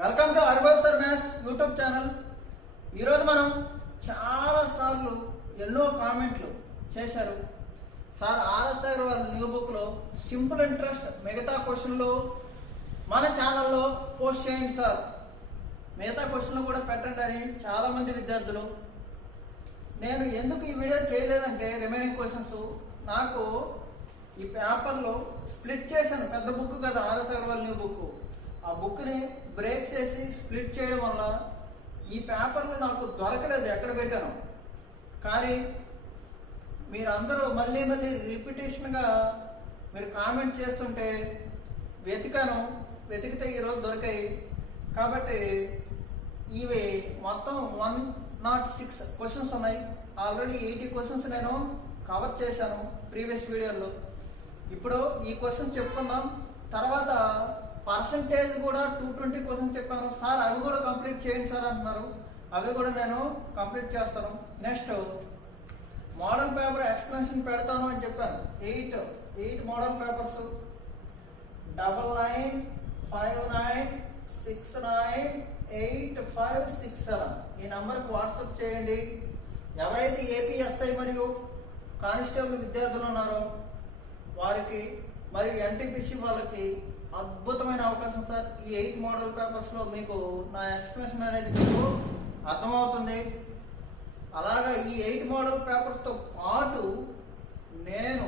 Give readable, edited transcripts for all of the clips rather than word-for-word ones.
Welcome to Haribabu sir maths YouTube channel. ఈరోజు మనం చాలాసార్లు ఎన్నో కామెంట్లు చేశారు. సార్ ఆర్ఎస్ఐ వాళ్ళ న్యూ బుక్లో సింపుల్ ఇంట్రెస్ట్ మిగతా క్వశ్చన్లు మన ఛానల్లో పోస్ట్ చేయండి సార్, మిగతా క్వశ్చన్లు కూడా పెట్టండి అని చాలామంది విద్యార్థులు. నేను ఎందుకు ఈ వీడియో చేయలేదంటే రిమైనింగ్ క్వశ్చన్స్ నాకు ఈ పేపర్లో స్ప్లిట్ చేశాను. పెద్ద బుక్ కదా ఆర్ఎస్ఐ వాళ్ళ న్యూ బుక్, ఆ బుక్ని బ్రేక్ చేసి స్ప్లిట్ చేయడం వల్ల ఈ పేపర్లు నాకు దొరకలేదు, ఎక్కడ పెట్టాను. కానీ మీరందరూ మళ్ళీ రిపిటేషన్గా మీరు కామెంట్స్ చేస్తుంటే వెతికితే ఈరోజు దొరికాయి. కాబట్టి ఇవి మొత్తం 106 క్వశ్చన్స్ ఉన్నాయి. ఆల్రెడీ 80 క్వశ్చన్స్ నేను కవర్ చేశాను ప్రీవియస్ వీడియోలో. ఇప్పుడు ఈ క్వశ్చన్ చెప్పుకుందాం. తర్వాత పర్సంటేజ్ కూడా 220 క్వశ్చన్స్ చెప్పాను సార్, అవి కూడా కంప్లీట్ చేయండి సార్ అంటున్నారు. అవి కూడా నేను కంప్లీట్ చేస్తాను. నెక్స్ట్ మోడల్ పేపర్ ఎక్స్ప్లెనేషన్ పెడతాను అని చెప్పాను. 8 మోడల్ పేపర్స్ 9959698567 ఈ నంబర్కి వాట్సాప్ చేయండి. ఎవరైతే ఏపీఎస్ఐ మరియు కానిస్టేబుల్ విద్యార్థులు ఉన్నారో వారికి మరియు ఎన్టీపీసీ వాళ్ళకి అద్భుతమైన అవకాశం సార్. ఈ 8 మోడల్ పేపర్స్లో మీకు నా ఎక్స్ప్లెనేషన్ అనేది మీకు అర్థమవుతుంది. అలాగా ఈ 8 మోడల్ పేపర్స్తో పాటు నేను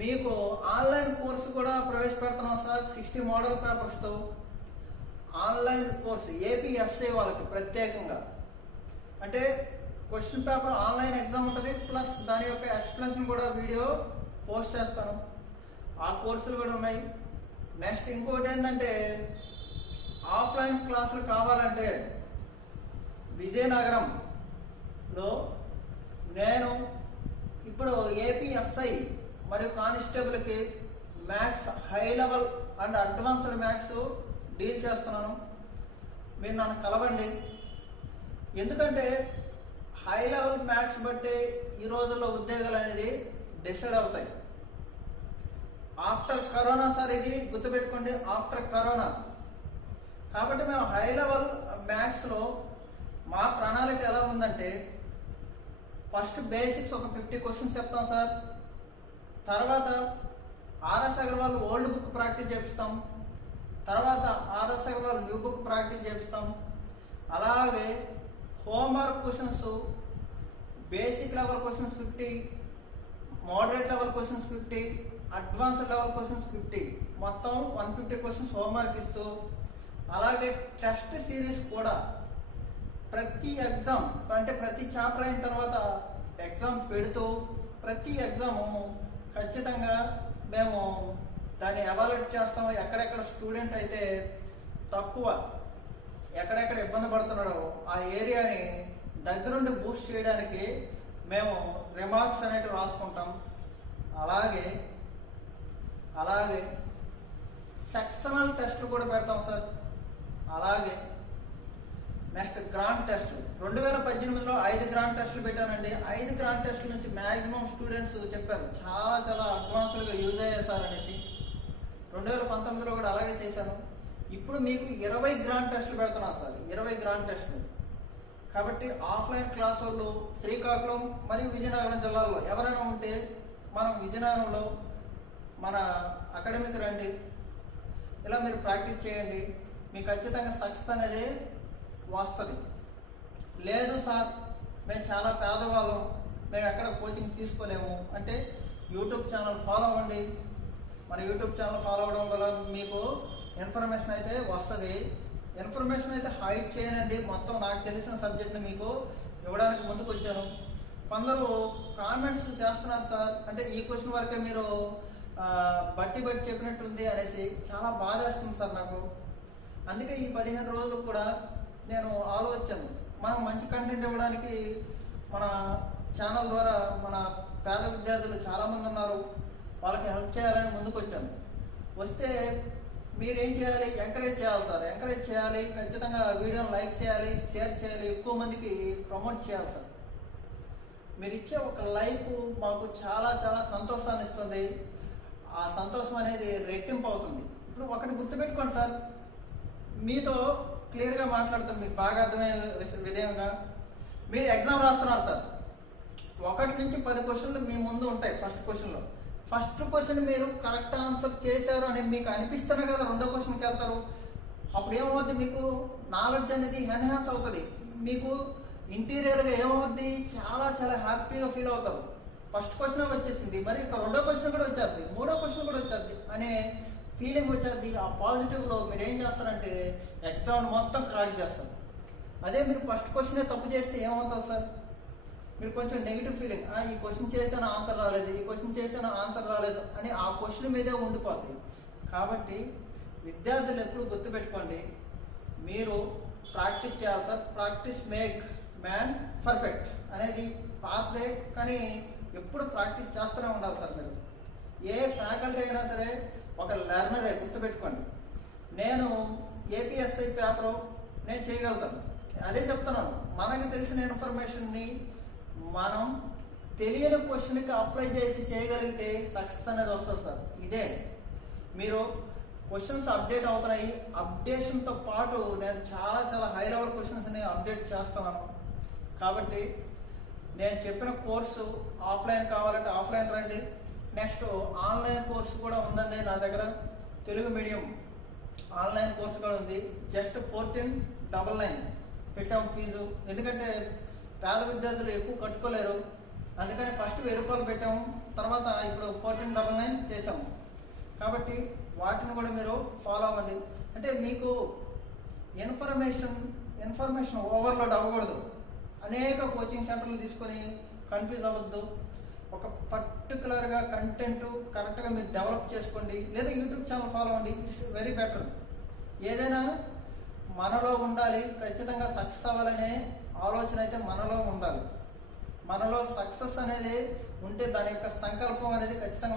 మీకు ఆన్లైన్ కోర్సు కూడా ప్రవేశపెడుతున్నాం సార్. 60 మోడల్ పేపర్స్తో ఆన్లైన్ కోర్సు ఏపీఎస్ఐ వాళ్ళకి ప్రత్యేకంగా. అంటే క్వశ్చన్ పేపర్ ఆన్లైన్ ఎగ్జామ్ ఉంటుంది, ప్లస్ దాని యొక్క ఎక్స్ప్లెనేషన్ కూడా వీడియో పోస్ట్ చేస్తాను. ఆ కోర్సులు కూడా ఉన్నాయి. నెక్స్ట్ ఇంకోటి ఏంటంటే ఆఫ్లైన్ క్లాసులు కావాలంటే విజయనగరంలో నేను ఇప్పుడు ఏపీఎస్ఐ మరియు కానిస్టేబుల్కి maths high level and advanced maths deal చేస్తున్నాను. మీరు నన్ను కలవండి. ఎందుకంటే హై లెవెల్ మ్యాథ్స్ బట్టి ఈ రోజుల్లో ఉద్యోగాలు అనేది డిసైడ్ అవుతాయి. ఆఫ్టర్ కరోనా సార్, ఇది గుర్తుపెట్టుకోండి, ఆఫ్టర్ కరోనా. కాబట్టి మేము హై లెవెల్ మ్యాథ్స్లో మా ప్రణాళిక ఎలా ఉందంటే ఫస్ట్ బేసిక్స్ ఒక 50 క్వశ్చన్స్ చెప్తాం సార్. తర్వాత RS Agarwal old book practice చేపిస్తాం. తర్వాత RS Agarwal new book practice చేపిస్తాం. అలాగే homework questions, basic level questions 50, moderate level questions 50, advanced level questions 50, మొత్తం 150 క్వశ్చన్స్ హోంవర్క్ ఇస్తూ, అలాగే టెస్ట్ సిరీస్ కూడా ప్రతి ఎగ్జామ్ అంటే ప్రతి చాప్టర్ అయిన తర్వాత ఎగ్జామ్ పెడుతూ ప్రతి ఎగ్జాము ఖచ్చితంగా మేము దాన్ని ఎవాల్యుయేట్ చేస్తాము. ఎక్కడెక్కడ స్టూడెంట్ అయితే తక్కువ, ఎక్కడెక్కడ ఇబ్బంది పడుతున్నాడో ఆ ఏరియాని దగ్గరుండి బూస్ట్ చేయడానికి మేము రిమార్క్స్ అనేటివి రాసుకుంటాం. అలాగే సెక్షనల్ టెస్ట్లు కూడా పెడతాం సార్. అలాగే నెక్స్ట్ గ్రాండ్ టెస్ట్ 2018లో 5 గ్రాండ్ టెస్టులు పెట్టానండి. 5 గ్రాండ్ టెస్టుల నుంచి మ్యాక్సిమం స్టూడెంట్స్ చెప్పారు చాలా అడ్వాన్స్డ్గా యూజ్ అయ్యాయి సార్ అనేసి. 2019లో కూడా అలాగే చేశాను. ఇప్పుడు మీకు 20 గ్రాండ్ టెస్టులు పెడుతున్నాను సార్, 20 గ్రాండ్ టెస్టులు. కాబట్టి ఆఫ్లైన్ క్లాస్ వాళ్ళు శ్రీకాకుళం మరియు విజయనగరం జిల్లాలో ఎవరైనా ఉంటే మనం విజయనగరంలో మన అకాడమీకి రండి. ఇలా మీరు ప్రాక్టీస్ చేయండి, మీకు ఖచ్చితంగా సక్సెస్ అనేది వస్తుంది. లేదు సార్ మేము చాలా పేదవాళ్ళం, మేము ఎక్కడ కోచింగ్ తీసుకోలేము అంటే యూట్యూబ్ ఛానల్ ఫాలో అవ్వండి. మన యూట్యూబ్ ఛానల్ ఫాలో అవ్వడం వల్ల మీకు ఇన్ఫర్మేషన్ అయితే వస్తుంది. ఇన్ఫర్మేషన్ అయితే హైడ్ చేయనండి, మొత్తం నాకు తెలిసిన సబ్జెక్ట్ని మీకు ఇవ్వడానికి ముందుకు వచ్చాను. కొందరు కామెంట్స్ చేస్తున్నారు సార్, అంటే ఈ క్వశ్చన్ వరకే మీరు బట్టి చెప్పినట్టుంది అనేసి చాలా బాధ వేస్తుంది సార్ నాకు. అందుకే ఈ 15 రోజులు కూడా నేను ఆలోచించాను, మనం మంచి కంటెంట్ ఇవ్వడానికి మన ఛానల్ ద్వారా మన పేద విద్యార్థులు చాలామంది ఉన్నారు, వాళ్ళకి హెల్ప్ చేయాలని ముందుకు వచ్చాను. వస్తే మీరేం చేయాలి, ఎంకరేజ్ చేయాలి సార్, ఎంకరేజ్ చేయాలి. ఖచ్చితంగా వీడియోని లైక్ చేయాలి, షేర్ చేయాలి, ఎక్కువ మందికి ప్రమోట్ చేయాలి సార్. మీరు ఇచ్చే ఒక లైక్ మాకు చాలా సంతోషాన్ని ఇస్తుంది. ఆ సంతోషం అనేది రెట్టింపు అవుతుంది. ఇప్పుడు ఒకటి గుర్తుపెట్టుకోండి సార్, మీతో క్లియర్గా మాట్లాడుతాను, మీకు బాగా అర్థమయ్యే విధంగా. మీరు ఎగ్జామ్ రాస్తున్నారు సార్, 1 నుంచి 10 క్వశ్చన్లు మీ ముందు ఉంటాయి. ఫస్ట్ క్వశ్చన్ మీరు కరెక్ట్ ఆన్సర్ చేశారు అని మీకు అనిపిస్తేనే కదా రెండో క్వశ్చన్కి వెళ్తారు. అప్పుడు ఏమవుద్ది, మీకు నాలెడ్జ్ అనేది ఎన్హాన్స్ అవుతుంది. మీకు ఇంటీరియర్గా ఏమవుద్ది, చాలా చాలా హ్యాపీగా ఫీల్ అవుతారు. ఫస్ట్ క్వశ్చన్ వచ్చేసింది, మరి ఇక రెండో క్వశ్చన్ కూడా వచ్చేది, మూడో క్వశ్చన్ కూడా వచ్చేది అనే ఫీలింగ్ వచ్చేది. ఆ పాజిటివ్లో మీరు ఏం చేస్తారంటే ఎగ్జామ్ మొత్తం క్రాక్ చేస్తారు. అదే మీరు ఫస్ట్ క్వశ్చనే తప్పు చేస్తే ఏమవుతుంది సార్, మీరు కొంచెం నెగిటివ్ ఫీలింగ్, ఈ క్వశ్చన్ చేశాను ఆన్సర్ రాలేదు, ఈ క్వశ్చన్ చేశాను ఆన్సర్ రాలేదు అని ఆ క్వశ్చన్ మీదే ఉండిపోతుంది. కాబట్టి విద్యార్థులు ఎప్పుడు గుర్తుపెట్టుకోండి, మీరు ప్రాక్టీస్ చేయాలి sir. Practice make man perfect అనేది పాతదే, కానీ ఎప్పుడు ప్రాక్టీస్ చేస్తూనే ఉండాలి సార్. మీరు ఏ ఫ్యాకల్టీ అయినా సరే ఒక లెర్నరే, గుర్తుపెట్టుకోండి. నేను ఏపీఎస్ఐ పేపరు నేను చేయగలుగుతాను, అదే చెప్తున్నాను. మనకి తెలిసిన ఇన్ఫర్మేషన్ని మనం తెలియని క్వశ్చన్కి అప్లై చేసి చేయగలిగితే సక్సెస్ అనేది వస్తుంది సార్. ఇదే మీరు క్వశ్చన్స్ అప్డేట్ అవుతున్నాయి, అప్డేషన్తో పాటు నేను చాలా చాలా హై లెవెల్ క్వశ్చన్స్ని అప్డేట్ చేస్తున్నాను. కాబట్టి నేను చెప్పిన కోర్సు ఆఫ్లైన్ కావాలంటే ఆఫ్లైన్ రండి. నెక్స్ట్ ఆన్లైన్ కోర్సు కూడా ఉందండి నా దగ్గర, తెలుగు మీడియం ఆన్లైన్ కోర్సు కూడా ఉంది. జస్ట్ 1499 పెట్టాం ఫీజు, ఎందుకంటే పేద విద్యార్థులు ఎక్కువ కట్టుకోలేరు, అందుకని ఫస్ట్ 1000 రూపాయలు పెట్టాము, తర్వాత ఇప్పుడు 1499 చేసాము. కాబట్టి వాటిని కూడా మీరు ఫాలో అవ్వండి. అంటే మీకు ఇన్ఫర్మేషన్ ఓవర్లోడ్ అవ్వకూడదు. అనేక కోచింగ్ సెంటర్లు తీసుకొని కన్ఫ్యూజ్ అవ్వద్దు. ఒక పర్టికులర్గా కంటెంట్ కరెక్ట్గా మీరు డెవలప్ చేసుకోండి, లేదా యూట్యూబ్ ఛానల్ ఫాలో అవ్వండి. It's very better. ఏదైనా మనలో ఉండాలి, ఖచ్చితంగా సక్సెస్ అవ్వాలనే ఆలోచన అయితే మనలో ఉండాలి. మనలో సక్సెస్ అనేది ఉంటే దాని యొక్క సంకల్పం అనేది ఖచ్చితంగా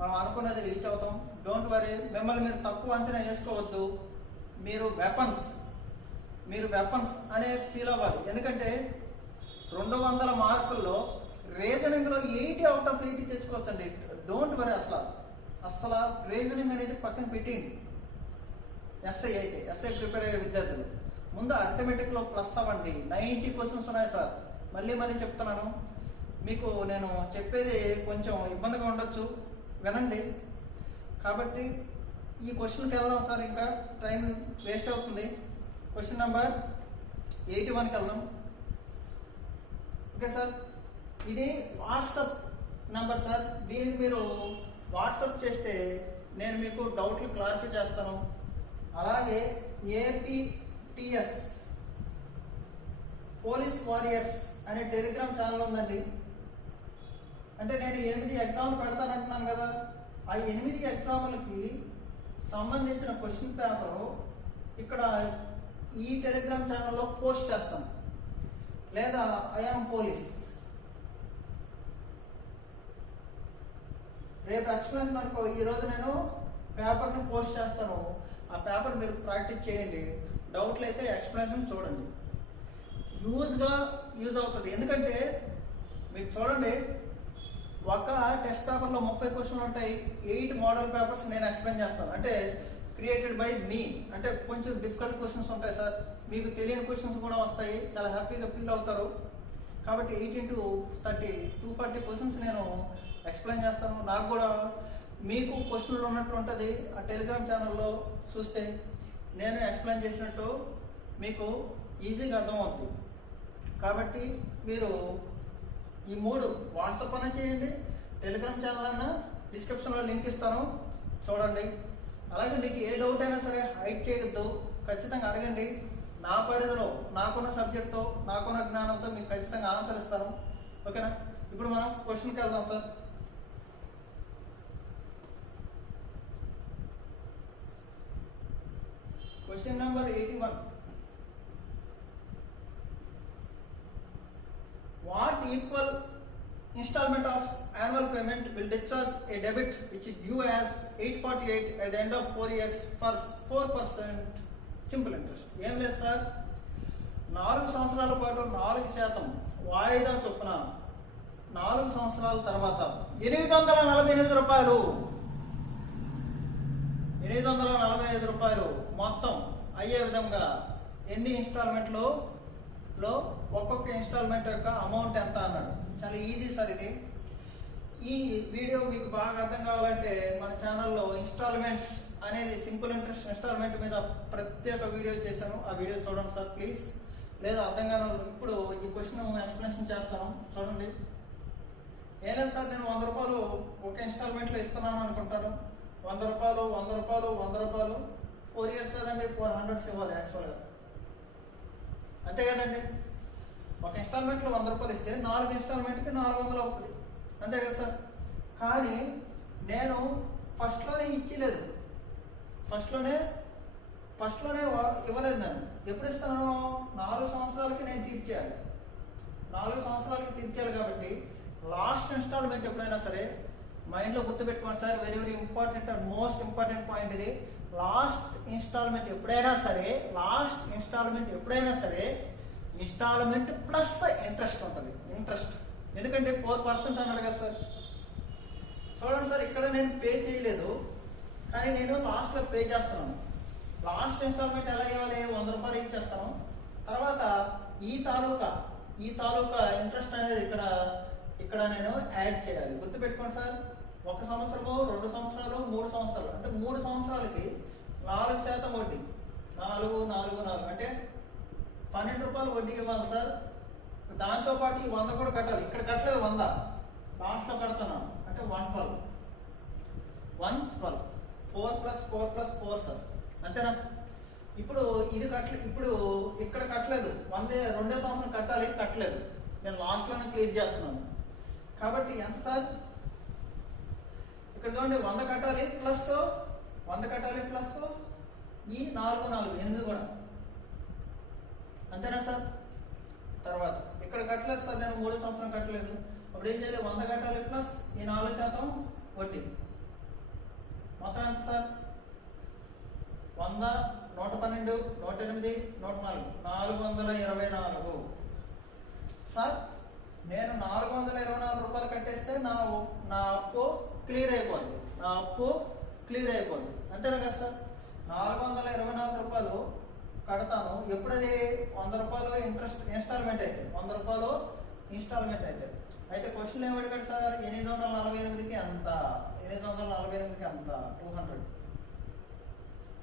మనం అనుకున్నది రీచ్ అవుతాం. డోంట్ వరీ, మిమ్మల్ని మీరు తక్కువ అంచనా వేసుకోవద్దు. మీరు వెపన్స్ అనే ఫీల్ అవ్వాలి. ఎందుకంటే 200 మార్కుల్లో రీజనింగ్లో 80 అవుట్ ఆఫ్ 80 తెచ్చుకోవచ్చండి. డోంట్ వరీ, అసలు రీజనింగ్ అనేది పక్కన పెట్టేయండి. ఎస్ఐ ప్రిపేర్ అయ్యే విద్యార్థులు ముందు అర్థమెటిక్లో ప్లస్ అవ్వండి. 90 క్వశ్చన్స్ ఉన్నాయి సార్. మళ్ళీ చెప్తున్నాను, మీకు నేను చెప్పేది కొంచెం ఇబ్బందిగా ఉండొచ్చు, వినండి. కాబట్టి ఈ క్వశ్చన్కి వెళ్దాం సార్, ఇంకా టైం వేస్ట్ అవుతుంది. క్వశ్చన్ నెంబర్ 81కి వెళ్దాం. ఓకే సార్, ఇది వాట్సాప్ నెంబర్ సార్. దీనికి మీరు వాట్సాప్ చేస్తే నేను మీకు డౌట్లు క్లారిఫై చేస్తాను. అలాగే APTS పోలీస్ వారియర్స్ అనే టెలిగ్రామ్ ఛానల్ ఉందండి. అంటే నేను 8 ఎగ్జామ్లు పెడతానంటున్నాను కదా, ఆ 8 ఎగ్జాములకి సంబంధించిన క్వశ్చన్ పేపరు ఇక్కడ ఈ టెలిగ్రామ్ ఛానల్లో పోస్ట్ చేస్తాం. లేదా ఐఆమ్ పోలీస్ రేపు ఎక్స్ప్లెనేషన్ అనుకో, ఈరోజు నేను పేపర్ని పోస్ట్ చేస్తాను. ఆ పేపర్ మీరు ప్రాక్టీస్ చేయండి. డౌట్లు అయితే ఎక్స్ప్లెనేషన్ చూడండి, యూజ్ అవుతుంది. ఎందుకంటే మీరు చూడండి, ఒక టెస్ట్ పేపర్లో 30 క్వశ్చన్లు ఉంటాయి, 8 మోడల్ పేపర్స్ నేను ఎక్స్ప్లెయిన్ చేస్తాను. అంటే క్రియేటెడ్ బై మీ, అంటే కొంచెం డిఫికల్ట్ క్వశ్చన్స్ ఉంటాయి సార్, మీకు తెలియని క్వశ్చన్స్ కూడా వస్తాయి, చాలా హ్యాపీగా ఫీల్ అవుతారు. కాబట్టి 8 into 30 240 క్వశ్చన్స్ నేను ఎక్స్ప్లెయిన్ చేస్తాను. నాకు కూడా మీకు క్వశ్చన్లు ఉన్నట్టు ఉంటుంది. ఆ టెలిగ్రామ్ ఛానల్లో చూస్తే నేను ఎక్స్ప్లెయిన్ చేసినట్టు మీకు ఈజీగా అర్థమవుతుంది. కాబట్టి మీరు ఈ 3 వాట్సాప్ అన్నా చేయండి, టెలిగ్రామ్ ఛానల్ అన్నా డిస్క్రిప్షన్లో లింక్ ఇస్తాను, చూడండి. అలాగే మీకు ఏ డౌట్ అయినా సరే హైడ్ చేయొద్దు, ఖచ్చితంగా అడగండి. నా పరిధిలో నాకున్న సబ్జెక్ట్తో నాకున్న జ్ఞానంతో మీకు ఖచ్చితంగా ఆన్సర్ ఇస్తాను. ఓకేనా? ఇప్పుడు మనం క్వశ్చన్కి వెళ్దాం sir. Question number 81. What equal installment of annual payment will discharge a debit which is due as 848 at the end of 4 years for 4% simple interest? ఏం లేదు సార్, 4 సంవత్సరాల పాటు 4% వాయిదా చొప్పున 4 సంవత్సరాల తర్వాత 848 రూపాయలు 845 రూపాయలు మొత్తం అయ్యే విధంగా ఎన్ని ఇన్స్టాల్మెంట్లో ఒక్కొక్క ఇన్స్టాల్మెంట్ యొక్క అమౌంట్ ఎంత అన్నాడు. చాలా ఈజీ సార్ ఇది. ఈ వీడియో మీకు బాగా అర్థం కావాలంటే మన ఛానల్లో ఇన్స్టాల్మెంట్స్ అనేది సింపుల్ ఇంట్రెస్ట్ ఇన్స్టాల్మెంట్ మీద ప్రత్యేక వీడియో చేశాను, ఆ వీడియో చూడండి సార్ ప్లీజ్. లేదా అర్థం కాని ఇప్పుడు ఈ క్వశ్చన్ ఎక్స్ప్లెనేషన్ చేస్తాను చూడండి. ఏం లేదు సార్, నేను 100 రూపాయలు ఒక ఇన్స్టాల్మెంట్లో ఇస్తున్నాను అనుకుంటాను. 100 రూపాయలు 100 రూపాయలు 100 రూపాయలు 4 ఇయర్స్ కదండి, 400 ఇవ్వాలి యాక్చువల్గా, అంతే కదండి. ఒక ఇన్స్టాల్మెంట్లో 100 రూపాయలు ఇస్తే 4 ఇన్స్టాల్మెంట్కి 400 అవుతుంది, అంతే కదా సార్. కానీ నేను ఫస్ట్లోనే ఇచ్చలేదు, ఫస్ట్లోనే ఇవ్వలేదు. నేను ఎప్పుడు ఇస్తాను? 4 సంవత్సరాలకి నేను తీర్చేయాలి. 4 సంవత్సరాలకి తీర్చేయాలి కాబట్టి లాస్ట్ ఇన్స్టాల్మెంట్ ఎప్పుడైనా సరే మైండ్లో గుర్తుపెట్టుకోండి sir, very very important and most important point ఇది. లాస్ట్ ఇన్స్టాల్మెంట్ ఎప్పుడైనా సరే ఇన్స్టాల్మెంట్ ప్లస్ ఇంట్రెస్ట్ ఉంటుంది. ఇంట్రెస్ట్ ఎందుకంటే 4% అన్నాడు కదా సార్. చూడండి సార్, ఇక్కడ నేను పే చేయలేదు కానీ నేను లాస్ట్లో పే చేస్తున్నాను. లాస్ట్ ఇన్స్టాల్మెంట్ ఎలా ఇవ్వాలి? 100 రూపాయలు ఇచ్చేస్తాను. తర్వాత ఈ తాలూకా ఇంట్రెస్ట్ అనేది ఇక్కడ నేను యాడ్ చేయాలి. గుర్తుపెట్టుకోండి సార్, 1 సంవత్సరము 2 సంవత్సరాలు 3 సంవత్సరాలు అంటే 3 సంవత్సరాలకి 4% వడ్డీ, 4 అంటే 12 రూపాయలు వడ్డీ ఇవ్వాలి సార్. దాంతోపాటు ఈ 100 కూడా కట్టాలి. ఇక్కడ కట్టలేదు 100, లాస్ట్లో కడుతున్నాను అంటే 112 4 + 4 + 4 సార్, అంతేనా. ఇప్పుడు ఇప్పుడు ఇక్కడ కట్టలేదు, 2వ సంవత్సరం కట్టలేదు, నేను లాస్ట్లోనే క్లియర్ చేస్తున్నాను. కాబట్టి ఎంత సార్? ఇక్కడ చూడండి, 100 కట్టాలి ప్లస్ ఈ 4 8 కూడా, అంతేనా సార్. తర్వాత ఇక్కడ కట్టలేదు సార్, నేను 3వ సంవత్సరం కట్టలేదు, అప్పుడు ఏం చేయాలి? 100 కట్టాలి ప్లస్ ఈ 4% వడ్డీ, మొత్తం ఎంత సార్? 100 112 108 104 424 సార్. నేను 424 రూపాయలు కట్టేస్తే నా అప్పు క్లియర్ అయిపోద్ది, అంతేనా కదా సార్. 424 రూపాయలు కడతాను. ఎప్పుడది? 100 రూపాయలు ఇన్స్టాల్మెంట్ అయితే 100 రూపాయలు ఇన్స్టాల్మెంట్ అయితే క్వశ్చన్ ఏమడిగాడు సార్? 848కి ఎంత? 848కి ఎంత? 200.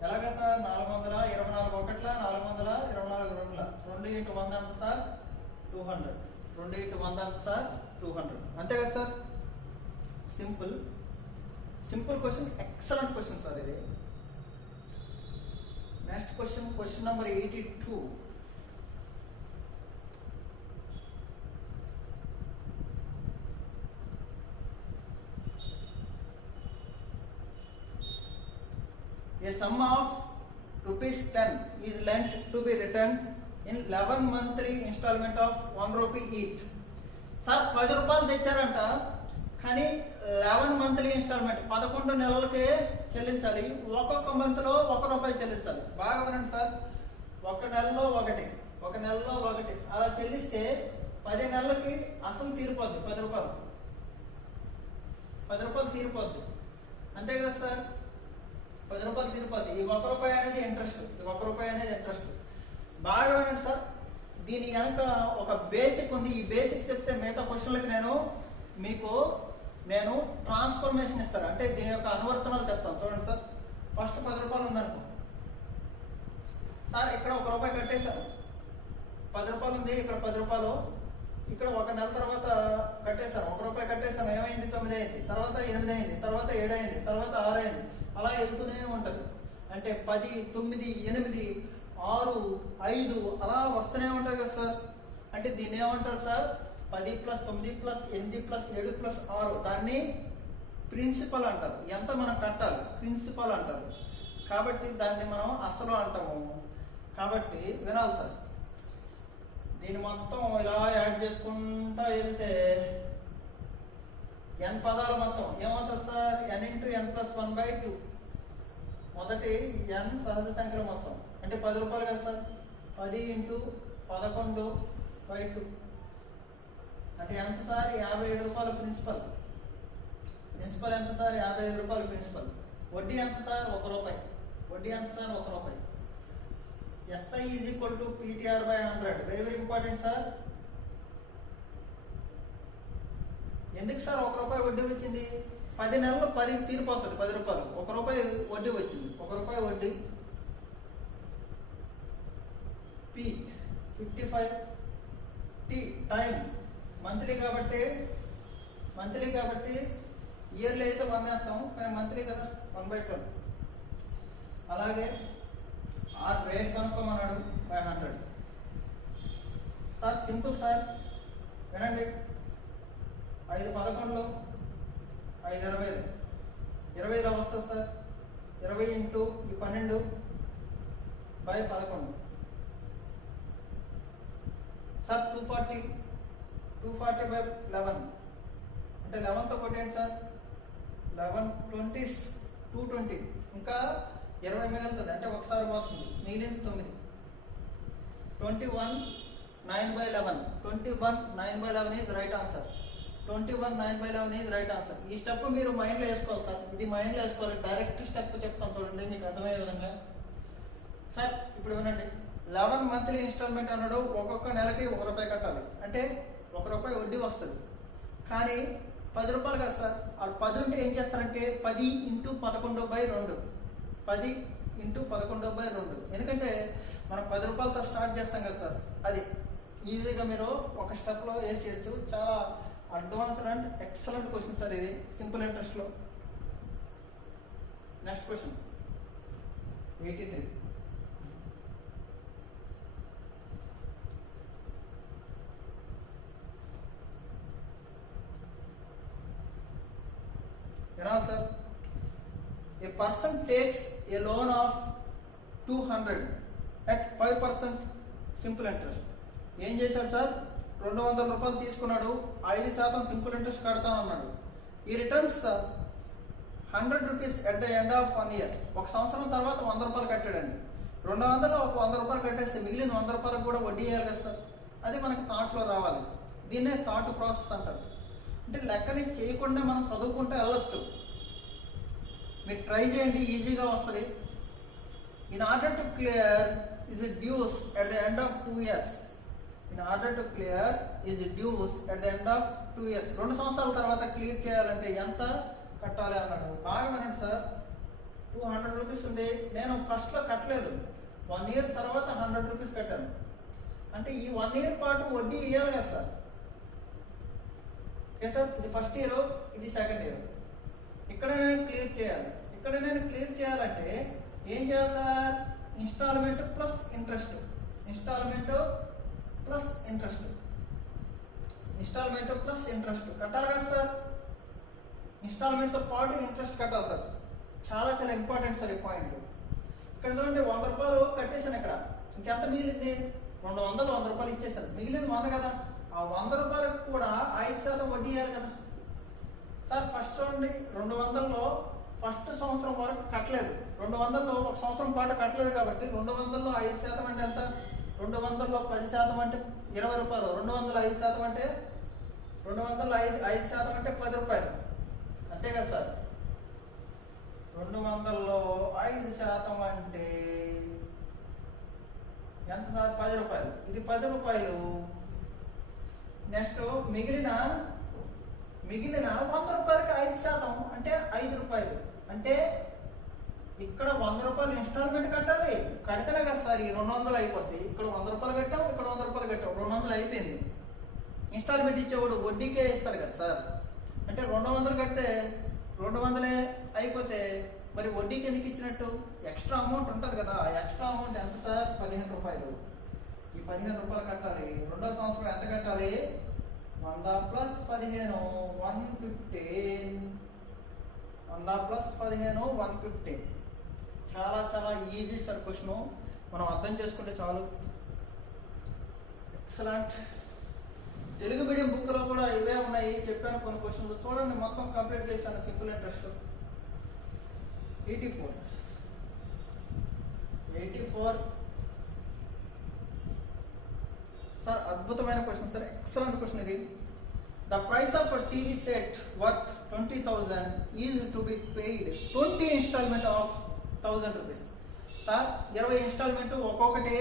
ఎలాగా సార్? 424 ఒకట్ల 424 రెండుల 2 × 100 ఎంత సార్? 200. 2 × 100 ఎంత సార్? 200, అంతే కదా సార్. Simple question, excellent question sir ఇది. Next question number 82. A sum of ₹10 is lent to be returned in 11 monthly installment of ₹1 each. Sir 10 రూపాయలు తెచ్చారంట, కానీ 11 మంత్లీ ఇన్స్టాల్మెంట్ 11 నెలలకి చెల్లించాలి. ఒక్కొక్క మంత్లో ₹1 చెల్లించాలి. బాగా వినండి సార్, ఒక నెలలో ఒకటి అలా చెల్లిస్తే 10 నెలలకి అసలు తీరిపోద్ది, 10 రూపాయలు తీరిపోద్ది, అంతే కదా సార్. 10 రూపాయలు తీరిపోద్ది. ఈ ₹1 అనేది ఇంట్రెస్ట్. బాగా వినండి సార్, దీని కనుక ఒక బేసిక్ ఉంది. ఈ బేసిక్ చెప్తే మిగతా క్వశ్చన్లకి నేను ట్రాన్స్ఫర్మేషన్ ఇస్తాను, అంటే దీని యొక్క అనువర్తనాలు చెప్తాను. చూడండి సార్, ఫస్ట్ 10 రూపాయలు ఉందనుకో సార్, ఇక్కడ ₹1 కట్టేశాను. 10 రూపాయలు ఉంది, ఇక్కడ 10 రూపాయలు, ఇక్కడ 1 నెల తర్వాత కట్టేశాను. ₹1 కట్టేశాను, ఏమైంది? 9 అయింది, తర్వాత 8 అయింది, తర్వాత 7 అయింది, తర్వాత 6 అయింది, అలా వెళ్తూనే ఉంటుంది. అంటే 10 9 8 6 5 అలా వస్తూనే ఉంటాయి కదా సార్. అంటే దీన్ని ఏమంటారు సార్? 10 + 9 + 8 + 7 + 6, దాన్ని ప్రిన్సిపల్ అంటారు. ఎంత మనం కట్టాలి ప్రిన్సిపల్ అంటారు. కాబట్టి దాన్ని మనం అసలు అంటాము. కాబట్టి వినాలి సార్, దీన్ని మొత్తం ఇలా యాడ్ చేసుకుంటా వెళ్తే n పదాలు మొత్తం ఏమవుతుంది సార్? n × n + 1/2. మొదటి n సహజ సంఖ్యలు మొత్తం అంటే 10 రూపాయలు కదా సార్. 10 × 11/2 అంటే ఎంత సార్? 55 రూపాయలు ప్రిన్సిపల్ ఎంత సార్? 55 రూపాయలు ప్రిన్సిపల్. వడ్డీ ఎంత సార్? ₹1. వడ్డీ ఎంత sir? ₹1. SI is equal to PTR by 100. Very very important sir. ఎందుకు సార్ 1 రూపాయి వడ్డీ వచ్చింది? 10 నెలలు 10 తీరిపోతుంది, 10 రూపాయలు. 1 రూపాయి వడ్డీ వచ్చింది. 1 రూపాయి వడ్డీ P 55 T టైం మంత్లీ కాబట్టి ఇయర్లీ అయితే 1 వేస్తాము, కానీ మంత్లీ కదా 1/12. అలాగే ఆర్ రేట్ కనుక్కోమన్నాడు బై 100. సార్ సింపుల్ సార్, వినండి. 5 11 5 20 20లో వస్తుంది సార్. 20 ఇంటూ ఈ 12 బై 11 సార్. 240 బై 11 అంటే 11తో కొట్టేయండి సార్. 11 20 220, ఇంకా 20 మిగులుతుంది, అంటే ఒకసారి పోతుంది, మిగిలింది 9. 21 9/11. 21 9/11 is right answer. 21 9/11 is right answer. ఈ స్టెప్ మీరు మైండ్లో వేసుకోవాలి సార్. ఇది మైండ్లో వేసుకోవాలి. డైరెక్ట్ స్టెప్ చెప్తాను చూడండి, మీకు అర్థమయ్యే విధంగా. సార్ ఇప్పుడు వినండి. 11 మంత్లీ ఇన్స్టాల్మెంట్ అన్నాడు. ఒక్కొక్క నెలకి 1 రూపాయి కట్టాలి, అంటే 1 రూపాయి వడ్డీ వస్తుంది. కానీ 10 రూపాయలు కదా సార్. వాళ్ళు 10 ఉంటే ఏం చేస్తారంటే 10 ఇంటూ 11/2. 10 ఇంటూ 11/2. ఎందుకంటే మనం 10 రూపాయలతో స్టార్ట్ చేస్తాం కదా సార్. అది ఈజీగా మీరు ఒక స్టెప్లో వేసేయచ్చు. చాలా advanced and excellent question sir ఇది, సింపుల్ ఇంట్రెస్ట్లో. Next question 83. sir, a person takes a loan of 200 at 5% simple interest. ఏం చేశాడు సార్? 200 రూపాయలు తీసుకున్నాడు, 5% సింపుల్ ఇంట్రెస్ట్ కడతానన్నాడు. ఈ returns 100 rupees at the end of 1 year. ఒక సంవత్సరం తర్వాత 100 రూపాయలు కట్టాడండి. 200లో ఒక 100 రూపాయలు కట్టేస్తే మిగిలిన 100 రూపాయలకు కూడా వడ్డీ వేయాలి కదా సార్. అది మనకు థాట్లో రావాలి. దీన్నే థాట్ ప్రాసెస్ అంటారు. అంటే లెక్కని చేయకుండా మనం చదువుకుంటే వెళ్ళొచ్చు. మీరు ట్రై చేయండి, ఈజీగా వస్తుంది. In order to clear is dues at the end of 2 years. In order to clear is dues at the end of 2 years. 2 సంవత్సరాల తర్వాత క్లియర్ చేయాలంటే ఎంత కట్టాలి అన్నాడు. బాగా వినండి సార్. 200 రూపీస్ ఉంది, నేను ఫస్ట్లో కట్టలేదు, 1 ఇయర్ తర్వాత 100 రూపీస్ కట్టాను. అంటే ఈ 1 ఇయర్ పాటు వడ్డీ ఇవ్వాలి కదా సార్. ఓకే సార్, ఇది ఫస్ట్ ఇయర్, ఇది సెకండ్ ఇయర్. ఇక్కడ నేను క్లియర్ చేయాలి. ఇక్కడ నేను క్లియర్ చేయాలంటే ఏం చేయాలి sir? Instalment plus interest. Installment plus interest. Installment plus interest కట్టాలి కదా సార్. ఇన్స్టాల్మెంట్తో పాటు ఇంట్రెస్ట్ కట్టాలి సార్. చాలా చాలా ఇంపార్టెంట్ సార్ ఈ పాయింట్. ఇక్కడ చూడండి, 100 రూపాయలు కట్టేశాను. ఇక్కడ ఇంకెంత మిగిలింది? 200 100 రూపాయలు ఇచ్చేసాను, మిగిలింది 100 కదా. ఆ 100 రూపాయలకు కూడా 5% వడ్డీ ఇవ్వాలి కదా సార్. ఫస్ట్ చూడండి, 200లో ఫస్ట్ సంవత్సరం వరకు కట్టలేదు. 200లో ఒక సంవత్సరం పాటు కట్టలేదు కాబట్టి 200లో 5% అంటే ఎంత? 200లో 10% అంటే 20 రూపాయలు. 200లో 5% అంటే 200లో 5% అంటే 10 రూపాయలు. అంతే కదా సార్. 200లో 5% అంటే ఎంత సార్? 10 రూపాయలు. ఇది 10 రూపాయలు. నెక్స్ట్ మిగిలిన 100 రూపాయలకి 5% అంటే 5 రూపాయలు. అంటే ఇక్కడ 100 రూపాయలు ఇన్స్టాల్మెంట్ కట్టాలి. కడితేనే కదా సార్ ఈ 200 అయిపోద్ది. ఇక్కడ 100 రూపాయలు కట్టాం, ఇక్కడ 100 రూపాయలు కట్టాం, 200 అయిపోయింది. ఇన్స్టాల్మెంట్ ఇచ్చేవాడు వడ్డీకే ఇస్తాడు కదా సార్. అంటే 200 కడితే 200 అయిపోతే మరి వడ్డీకి ఎందుకు ఇచ్చినట్టు? ఎక్స్ట్రా అమౌంట్ ఉంటుంది కదా. ఆ ఎక్స్ట్రా అమౌంట్ ఎంత సార్? 15 రూపాయలు. ఈ 15 రూపాయలు కట్టాలి. రెండో సంవత్సరం ఎంత కట్టాలి? 100 ప్లస్ 15 115. 100 ప్లస్ 15 115. చాలా చాలా ఈజీ సార్ క్వశ్చన్. మనం అర్థం చేసుకుంటే చాలు. ఎక్సలెంట్. తెలుగు మీడియం బుక్లో కూడా ఇవే ఉన్నాయి. చెప్పాను కొన్ని క్వశ్చన్లు చూడండి, మొత్తం కంప్లీట్ చేశాను. Simple interest 84 sir. అద్భుతమైన క్వశ్చన్ సార్, ఎక్సలెంట్ క్వశ్చన్ ఇది. The price of a TV set worth 20,000 is to be paid 20 installment of 1,000 rupees. Sir 20 installment ఒక్కొక్కటి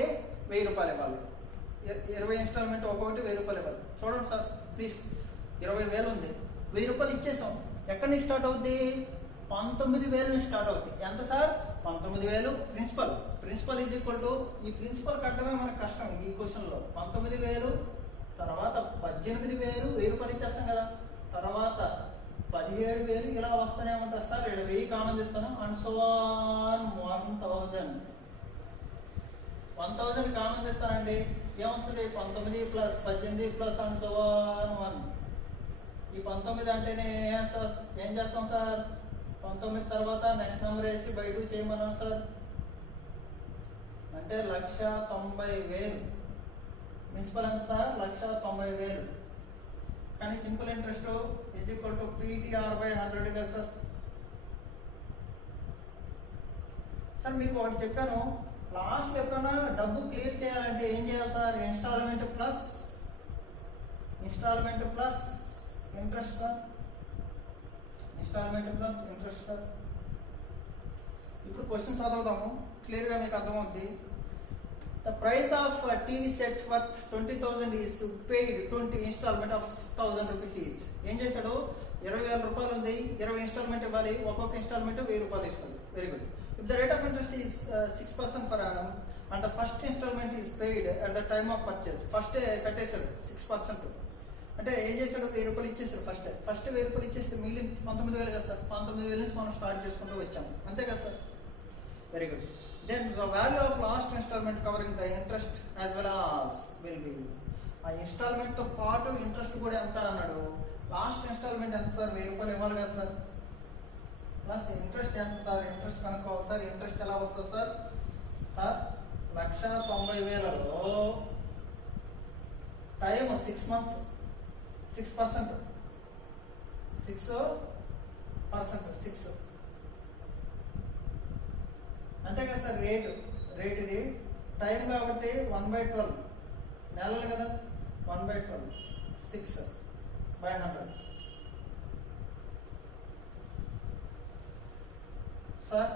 1000 రూపాయలు ఇవ్వాలి. 20 ఇన్స్టాల్మెంట్ ఒక్కొక్కటి 1000 రూపాయలు ఇవ్వాలి. చూడండి సార్ ప్లీజ్, 20,000 ఉంది, 1000 రూపాయలు ఇచ్చేసాం. ఎక్కడి నుంచి స్టార్ట్ అవుద్ది? 19,000 నుంచి స్టార్ట్ అవుద్ది. ఎంత sir? 19,000 principal is equal to, ఈ ప్రిన్సిపల్ కట్టడమే మనకు కష్టం ఈ క్వశ్చన్లో. 19,000 తర్వాత 18,000, 1000 రూపాయలు ఇచ్చేస్తాం కదా, తర్వాత 17,000 ఇలా వస్తూనే ఉంటుంది సార్. ఇక్కడ 1000 కామన్ తీస్తాను, అండ్ సో ఆన్ 1000 కామన్ తీస్తానండి. ఏమొస్తుంది? 19 plus 18 plus and so on 1. ఈ 19 అంటేనే ఏం చేస్తాం సార్? 19 తర్వాత నెక్స్ట్ నెంబర్ వేసి బై 2 చేయమన్నాను సార్. అంటే 1,90,000. ప్రిన్సిపల్ ఎంత సార్? 1,90,000. కానీ simple interest is equal to PTR/100 కదా సార్. సార్ మీకు ఒకటి చెప్పాను, లాస్ట్ ఎప్పుడైనా డబ్బు క్లియర్ చేయాలంటే ఏం చేయాలి sir? Instalment plus interest sir. Instalment plus interest sir. ఇప్పుడు క్వశ్చన్ చదువుదాము, క్లియర్గా మీకు అర్థమవుద్ది. The price of TV set worth 20,000 is to paid 20 instalment of 1,000 rupees each. ఏం చేశాడు? 20,000 రూపాయలు ఉంది, 20 ఇన్స్టాల్మెంట్ ఇవ్వాలి, ఒక్కొక్క ఇన్స్టాల్మెంట్ 1000 రూపాయలు ఇస్తుంది. Very good. If the rate of interest is 6% per annum and the first installment is paid at the time of purchase. First కట్టేశాడు 6%. అంటే ఏం చేశాడు? 1000 రూపాయలు ఇచ్చేసాడు. ఫస్ట్ 1000 రూపాయలు ఇచ్చేస్తే మిగిలిన 19,000 కదా సార్. 19,000 నుంచి మనం స్టార్ట్ చేసుకుంటూ వచ్చాము, అంతే కదా sir. Very good. Then the value of last installment covering the interest as well as will be. ఆ ఇన్స్టాల్మెంట్తో పాటు ఇంట్రెస్ట్ కూడా ఎంత అన్నాడు? లాస్ట్ ఇన్స్టాల్మెంట్ ఎంత సార్? 1000 రూపాయలు ఇవ్వాలి కదా సార్. ప్లస్ ఇంట్రెస్ట్ ఎంత సార్? ఇంట్రెస్ట్ కనుక్కోవాలి సార్. ఇంట్రెస్ట్ ఎలా వస్తుంది సార్? 1,90,000లో టైం 6 months, 6%, 6 అంతే కదా సార్. రేట్ ఇది టైం కాబట్టి 1/12 నెలలు కదా. 1/12 6/100 సార్.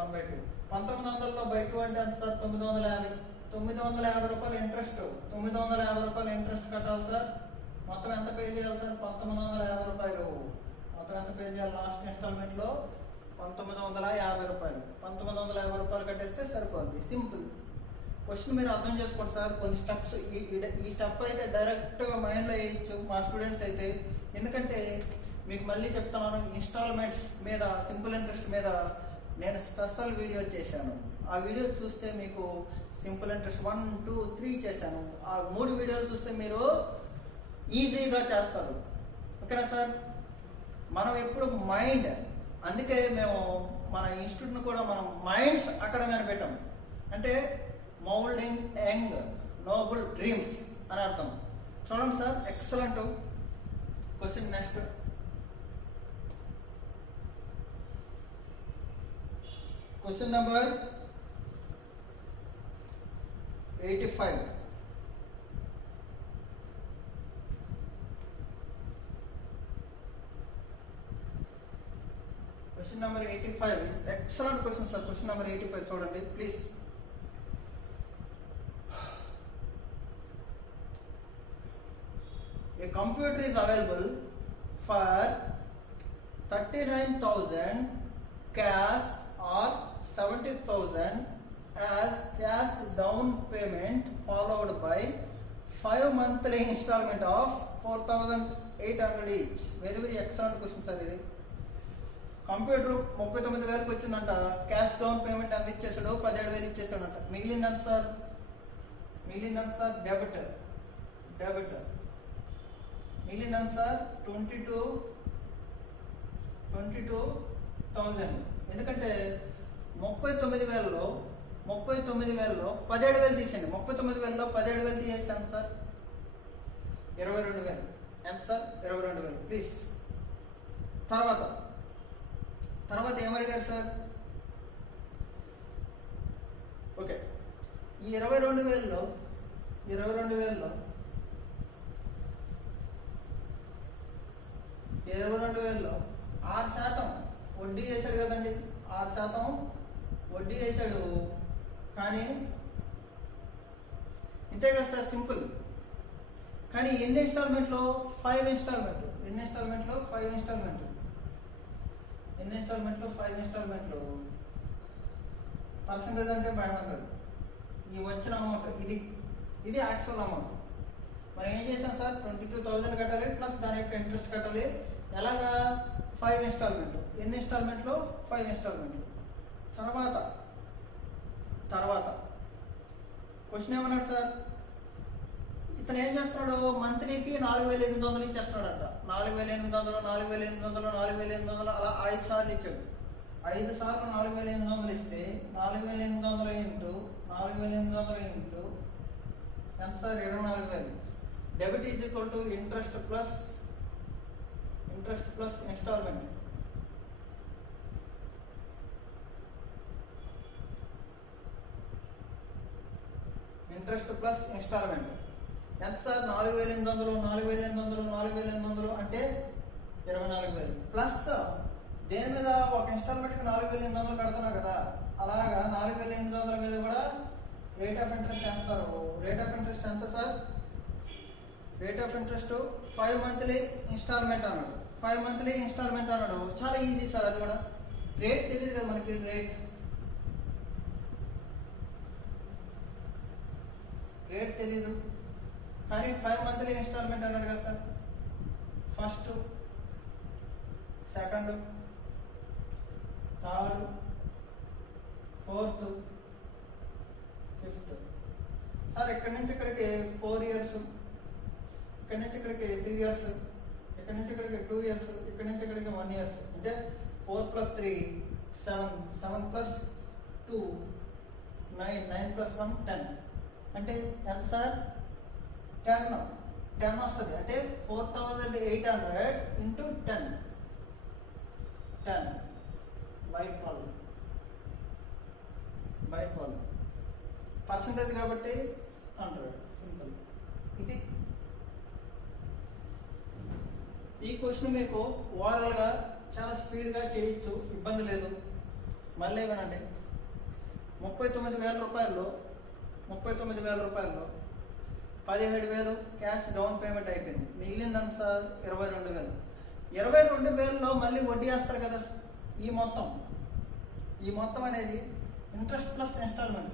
1/2 1900లో బై 2 అంటే ఎంత సార్? 950. 950 రూపాయలు ఇంట్రెస్ట్, 950 రూపాయలు ఇంట్రెస్ట్ కట్టాలి సార్. మొత్తం ఎంత పే చేయాలి సార్? 1950 రూపాయలు. మొత్తం ఎంత పే చేయాలి? లాస్ట్ ఇన్స్టాల్మెంట్లో 1950 రూపాయలు. 1950 రూపాయలు కట్టేస్తే సరిపోద్ది. సింపుల్. క్వశ్చన్ మీరు అర్థం చేసుకోండి సార్. కొన్ని స్టెప్స్, ఈ స్టెప్ అయితే డైరెక్ట్గా మైండ్లో వేయచ్చు మా స్టూడెంట్స్ అయితే. ఎందుకంటే మీకు మళ్ళీ చెప్తున్నాను, ఇన్స్టాల్మెంట్స్ మీద, సింపుల్ ఇంట్రెస్ట్ మీద నేను స్పెషల్ వీడియో చేశాను. ఆ వీడియో చూస్తే మీకు సింపుల్ ఇంట్రెస్ట్ 1, 2, 3 చేశాను. ఆ 3 వీడియోలు చూస్తే మీరు ఈజీగా చేస్తారు. ఓకేనా సార్? మనం ఎప్పుడు మైండ్, అందుకే మేము మన ఇన్స్టిట్యూట్ను కూడా మనం మైండ్స్ అకాడమీ అని పెట్టాం. అంటే మౌల్డింగ్ యంగ్ నోబుల్ డ్రీమ్స్ అని అర్థం. చూడండి sir, excellent question. Next question number 85. Question number 85 is excellent question sir. Question number 85 చూడండి please. A computer is available for 39,000 cash or 70,000 as cash down payment followed by 5 monthly installment of 4,800 each. Very excellent question sir. ఇది computer 39,000కి వచ్చిందంట. Cash down payment ఎంత ఇచ్చేసాడు? 17,000 ఇచ్చేసాడంట. మిగిలిందంత sir? Debit. మిగిలిందంత sir? 22,000. ఎందుకంటే 39,000లో 17,000 తీసేయండి. 39,000లో 17,000 తీసేసి ఎంత sir? 22,000. ఎంత సార్? 22,000 ప్లీజ్. తర్వాత ఏమడిగారు సార్? ఓకే, ఈ 22,000లో 22,000లో ఈ 22,000లో 6% వడ్డీ వేసాడు కదండి. 6% వడ్డీ వేసాడు. కానీ ఇంతే కదా సార్, సింపుల్. కానీ ఎన్ని ఇన్స్టాల్మెంట్లో? 5 ఇన్స్టాల్మెంట్లు. ఎన్ని ఇన్స్టాల్మెంట్లో? 5 ఇన్స్టాల్మెంట్లు. ఎన్ని ఇన్స్టాల్మెంట్లు? 5 ఇన్స్టాల్మెంట్లు. పర్సంటేజ్ అంటే 500. ఈ వచ్చిన అమౌంట్ ఇది యాక్చువల్ అమౌంట్. మనం ఏం చేసాం సార్, 22,000 కట్టాలి ప్లస్ దాని యొక్క ఇంట్రెస్ట్ కట్టాలి. ఎలాగా? 5 ఇన్స్టాల్మెంట్లు. ఎన్ని ఇన్స్టాల్మెంట్లు? 5 ఇన్స్టాల్మెంట్లు. తర్వాత క్వశ్చన్ ఏమన్నాడు సార్, ఇతను ఏం చేస్తున్నాడు, మంత్లీకి 4,800 ఇచ్చేస్తున్నాడంట. 4,800 4,800 4,800 అలా 5 సార్లు ఇచ్చాడు. 5 సార్లు 4,800 ఇస్తే 4,800 ఇంటూ 4,800 ఇంటూ ఎంత sir? 24,000. Debit is equal to interest plus installment. Interest plus installment ఎంత సార్? 4,800 4,800 4,800 అంటే 24,000 ప్లస్ దేని మీద? ఒక ఇన్స్టాల్మెంట్కి 4,800 కడుతున్నా కదా, అలాగా 4,800 మీద కూడా రేట్ ఆఫ్ ఇంట్రెస్ట్ వేస్తారు. రేట్ ఆఫ్ ఇంట్రెస్ట్ ఎంత sir? Rate of interest 5 monthly installment అన్నాడు. 5 మంత్లీ ఇన్స్టాల్మెంట్ అన్నాడు. చాలా ఈజీ సార్, అది కూడా. రేట్ తెలియదు కదా మనకి, రేట్ తెలీదు కానీ 5 మంత్లీ ఇన్స్టాల్మెంట్ అన్నాడు కదా sir. First, second, third, fourth, fifth. Sir ఇక్కడి నుంచి ఇక్కడికి 4 years, ఇక్కడి నుంచి ఇక్కడికి 3 years, ఇక్కడి నుంచి ఇక్కడికి 2 years, ఇక్కడి నుంచి ఇక్కడికి 1 year. అంటే 4 + 3 7, 7 + 2 9, 9 + 1 10. అంటే ఎంత సార్? 10 వస్తుంది. అంటే 4,800 ఇంటూ 10 బై 12 పర్సంటేజ్ కాబట్టి 100. సింపుల్. ఇది ఈ క్వశ్చన్ మీకు ఓవరాల్గా చాలా స్పీడ్గా చేయొచ్చు, ఇబ్బంది లేదు. మళ్ళీ వినండి. 39,000 రూపాయల్లో 17,000 క్యాష్ డౌన్ పేమెంట్ అయిపోయింది. మిగిలిందని సార్ 22,000. 22,000లో మళ్ళీ వడ్డీ వేస్తారు కదా. ఈ మొత్తం అనేది ఇంట్రెస్ట్ ప్లస్ ఇన్స్టాల్మెంట్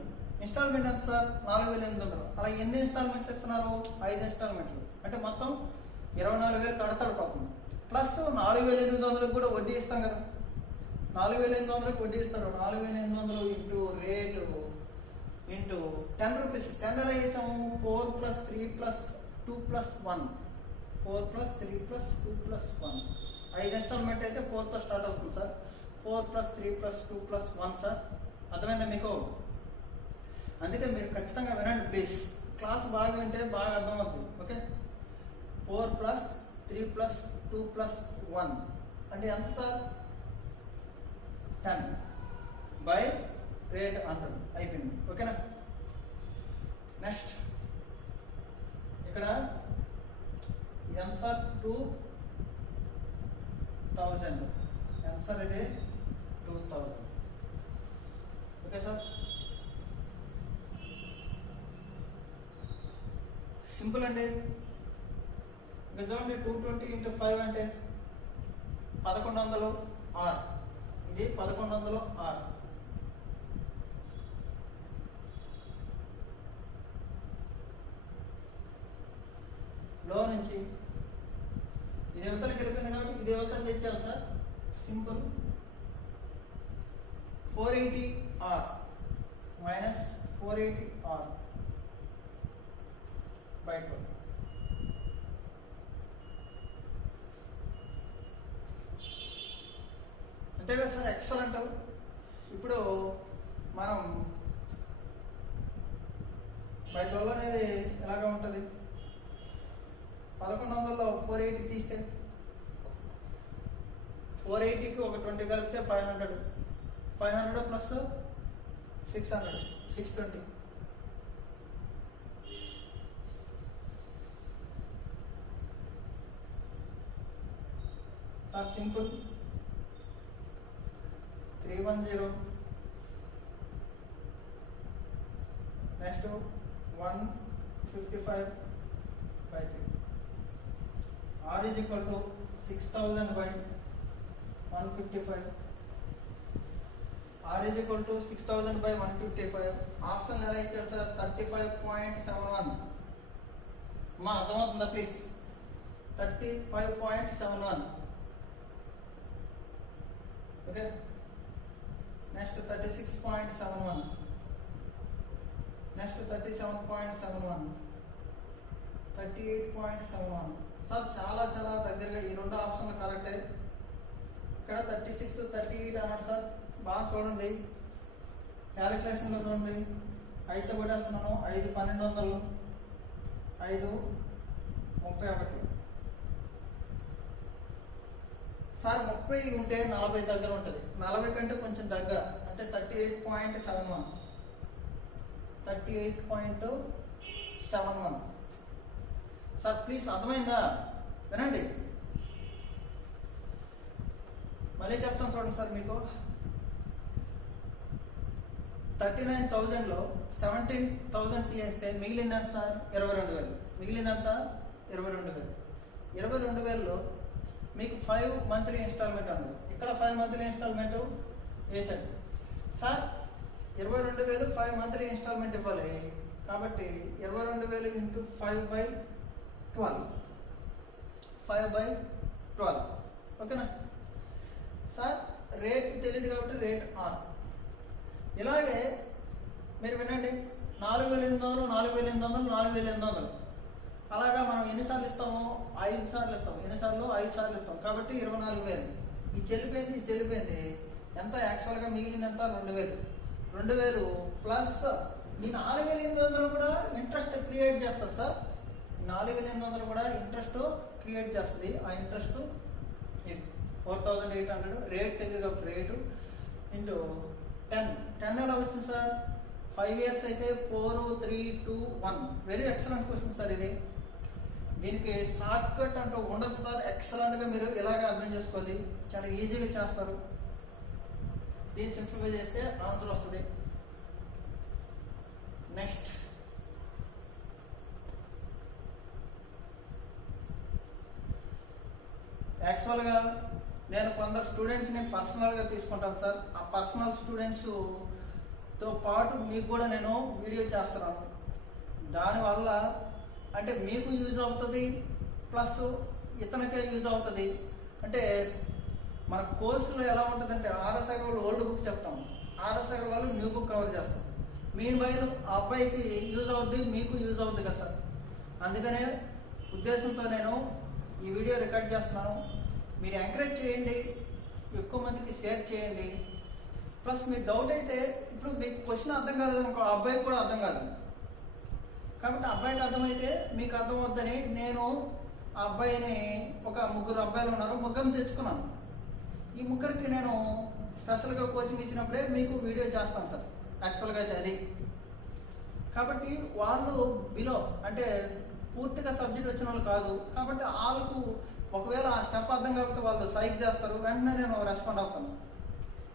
ఎంత సార్? 4,800. అలా ఎన్ని ఇన్స్టాల్మెంట్లు ఇస్తున్నారు? 5 ఇన్స్టాల్మెంట్లు. అంటే మొత్తం 24,000 కడతాడు పాపం. ప్లస్ 4,800 కూడా వడ్డీ ఇస్తాం కదా. 4,800 వడ్డీ ఇస్తారు. 4,800 ఇంటూ రేటు ఇంటూ 10 రూపీస్. 10 ఎలా చేసాము? 4 + 3 + 2 + 1. 4 + 3 + 2 + 1. 5 ఇన్స్టాల్మెంట్ అయితే 4తో స్టార్ట్ అవుతుంది సార్. 4 + 3 + 2 + 1 సార్. అర్థమైందా మీకు? అందుకే మీరు ఖచ్చితంగా వినండి ప్లీజ్. క్లాస్ బాగా వింటే బాగా అర్థమవుతుంది. ఓకే. 4 + 3 + 2 + 1 అంటే ఎంత సార్? 10 బై రేట్ 100 అయిపోయింది. ఓకేనా. నెక్స్ట్ ఇక్కడ ఎంత సార్? 2,000. ఎంత సార్ ఇది? 2,000. Okay sir. సింపుల్ అండి. ఇంకా చూడండి, 220 × 5 అంటే 1100 R. ఇది 1100 R. లో నుంచి ఇది అవతలకి వెళ్ళిపోయింది కాబట్టి ఇది అవతల తెచ్చారు sir. Simple. 480 R minus 480 R by 12. అంతే కదా సార్. ఎక్సలెంట్. ఇప్పుడు మనం బై 12 అనేది ఎలాగా ఉంటుంది? 1100లో 480 తీస్తే 480కి ఒక 20 కలిపితే 500. 500 plus 600 620. Sir simple. 310 next 155/3. R is equal to 6000/155. R is equal to 6000/155. Option ఎలా ఇచ్చారు సార్? 35.71. మా అర్థమవుతుందా please? 35.71. Okay. Next 36.71. Next 37.71. 38.71. Sir చాలా చాలా దగ్గరగా ఈ రెండు ఆప్షన్లు కరెక్టే. ఇక్కడ 36, 38 అన్నారు సార్. బాగా చూడండి, క్యాలిక్యులేషన్లో చూడండి. 5 కూడా వేస్తున్నాను. 5 1200, 5 31. సార్ 30 ఉంటే 40 దగ్గర ఉంటుంది. 40 కంటే కొంచెం దగ్గర అంటే 38.71. 38.71. సార్ ప్లీజ్ అర్థమైందా? వినండి, మళ్ళీ చెప్తాను చూడండి సార్. మీకు 39,000లో 17,000 తీసేస్తే మిగిలిందంత సార్ 22,000. మిగిలిందంత 22,000. 22,000లో మీకు 5 మంత్లీ ఇన్స్టాల్మెంట్ అన్నారు. ఇక్కడ 5 మంత్లీ ఇన్స్టాల్మెంట్ వేసాడు సార్. 22,000 5 మంత్లీ ఇన్స్టాల్మెంట్ ఇవ్వాలి. కాబట్టి 22,000 ఇంటూ 5/12. 5/12. ఓకేనా సార్? రేట్ తెలియదు కాబట్టి రేట్ ఆన్. ఇలాగే మీరు వినండి, 4,800, 4,800, 4,800. అలాగా మనం ఎన్నిసార్లు ఇస్తాము? 5 సార్లు ఇస్తాం. ఎన్నిసార్లు? 5 సార్లు ఇస్తాం. కాబట్టి 24,000. ఈ చెల్లిపోయింది, ఈ చెల్లిపోయింది. ఎంత యాక్చువల్గా మిగిలింది? ఎంత? 2,000. 2,000 ప్లస్ ఈ 4,800 కూడా ఇంట్రెస్ట్ క్రియేట్ చేస్తుంది సార్. 4,800 కూడా ఇంట్రెస్ట్ క్రియేట్ చేస్తుంది. ఆ ఇంట్రెస్ట్ ఇది 4,800. రేట్ తెలియదు కాబట్టి రేటు ఇంటూ 10. 10 ఎలా వచ్చింది సార్? 5 years అయితే 4, 3, 2, 1. వెరీ ఎక్సలెంట్ క్వశ్చన్ సార్ ఇది. దీనికి షార్ట్ కట్ అంటూ ఉండదు సార్. ఎక్సలెంట్గా మీరు ఇలాగే అర్థం చేసుకోవాలి. చాలా ఈజీగా చేస్తారు. దీన్ని సింప్లిఫై చేస్తే ఆన్సర్ వస్తుంది. నెక్స్ట్ యాక్చువల్గా నేను కొందరు స్టూడెంట్స్ని పర్సనల్గా తీసుకుంటాను సార్. ఆ పర్సనల్ స్టూడెంట్స్తో పాటు మీకు కూడా నేను వీడియో చేస్తున్నాను. దానివల్ల అంటే మీకు యూజ్ అవుతుంది, ప్లస్ ఇతనికే యూజ్ అవుతుంది. అంటే మన కోర్సులో ఎలా ఉంటుందంటే ఆర్ఎస్ అగర్వాల్ ఓల్డ్ బుక్ చెప్తాం, RS Agarwal new book cover చేస్తాం. మీన్ వైల్ ఆ అబ్బాయికి యూజ్ అవుద్ది, మీకు యూజ్ అవుద్ది కదా సార్. అందుకనే ఉద్దేశంతో నేను ఈ వీడియో రికార్డ్ చేస్తున్నాను. మీరు ఎంకరేజ్ చేయండి, ఎక్కువ మందికి షేర్ చేయండి. ప్లస్ మీ డౌట్ అయితే ఇప్పుడు మీకు క్వశ్చన్ అర్థం కాదు అనుకో, ఆ అబ్బాయికి కూడా అర్థం కాదు. కాబట్టి అబ్బాయికి అర్థమైతే మీకు అర్థం అవుద్దని నేను ఆ అబ్బాయిని, ఒక 3 అబ్బాయిలు ఉన్నారు, 3 తెచ్చుకున్నాను. ఈ 3కి నేను స్పెషల్గా కోచింగ్ ఇచ్చినప్పుడే మీకు వీడియో చేస్తాను సార్. యాక్చువల్గా అయితే అది. కాబట్టి వాళ్ళు బిలో అంటే పూర్తిగా సబ్జెక్ట్ వచ్చిన వాళ్ళు కాదు. కాబట్టి వాళ్ళకు ఒకవేళ ఆ స్టెప్ అర్థం కాకపోతే వాళ్ళు సైక్ చేస్తారు, వెంటనే నేను రెస్పాండ్ అవుతాను.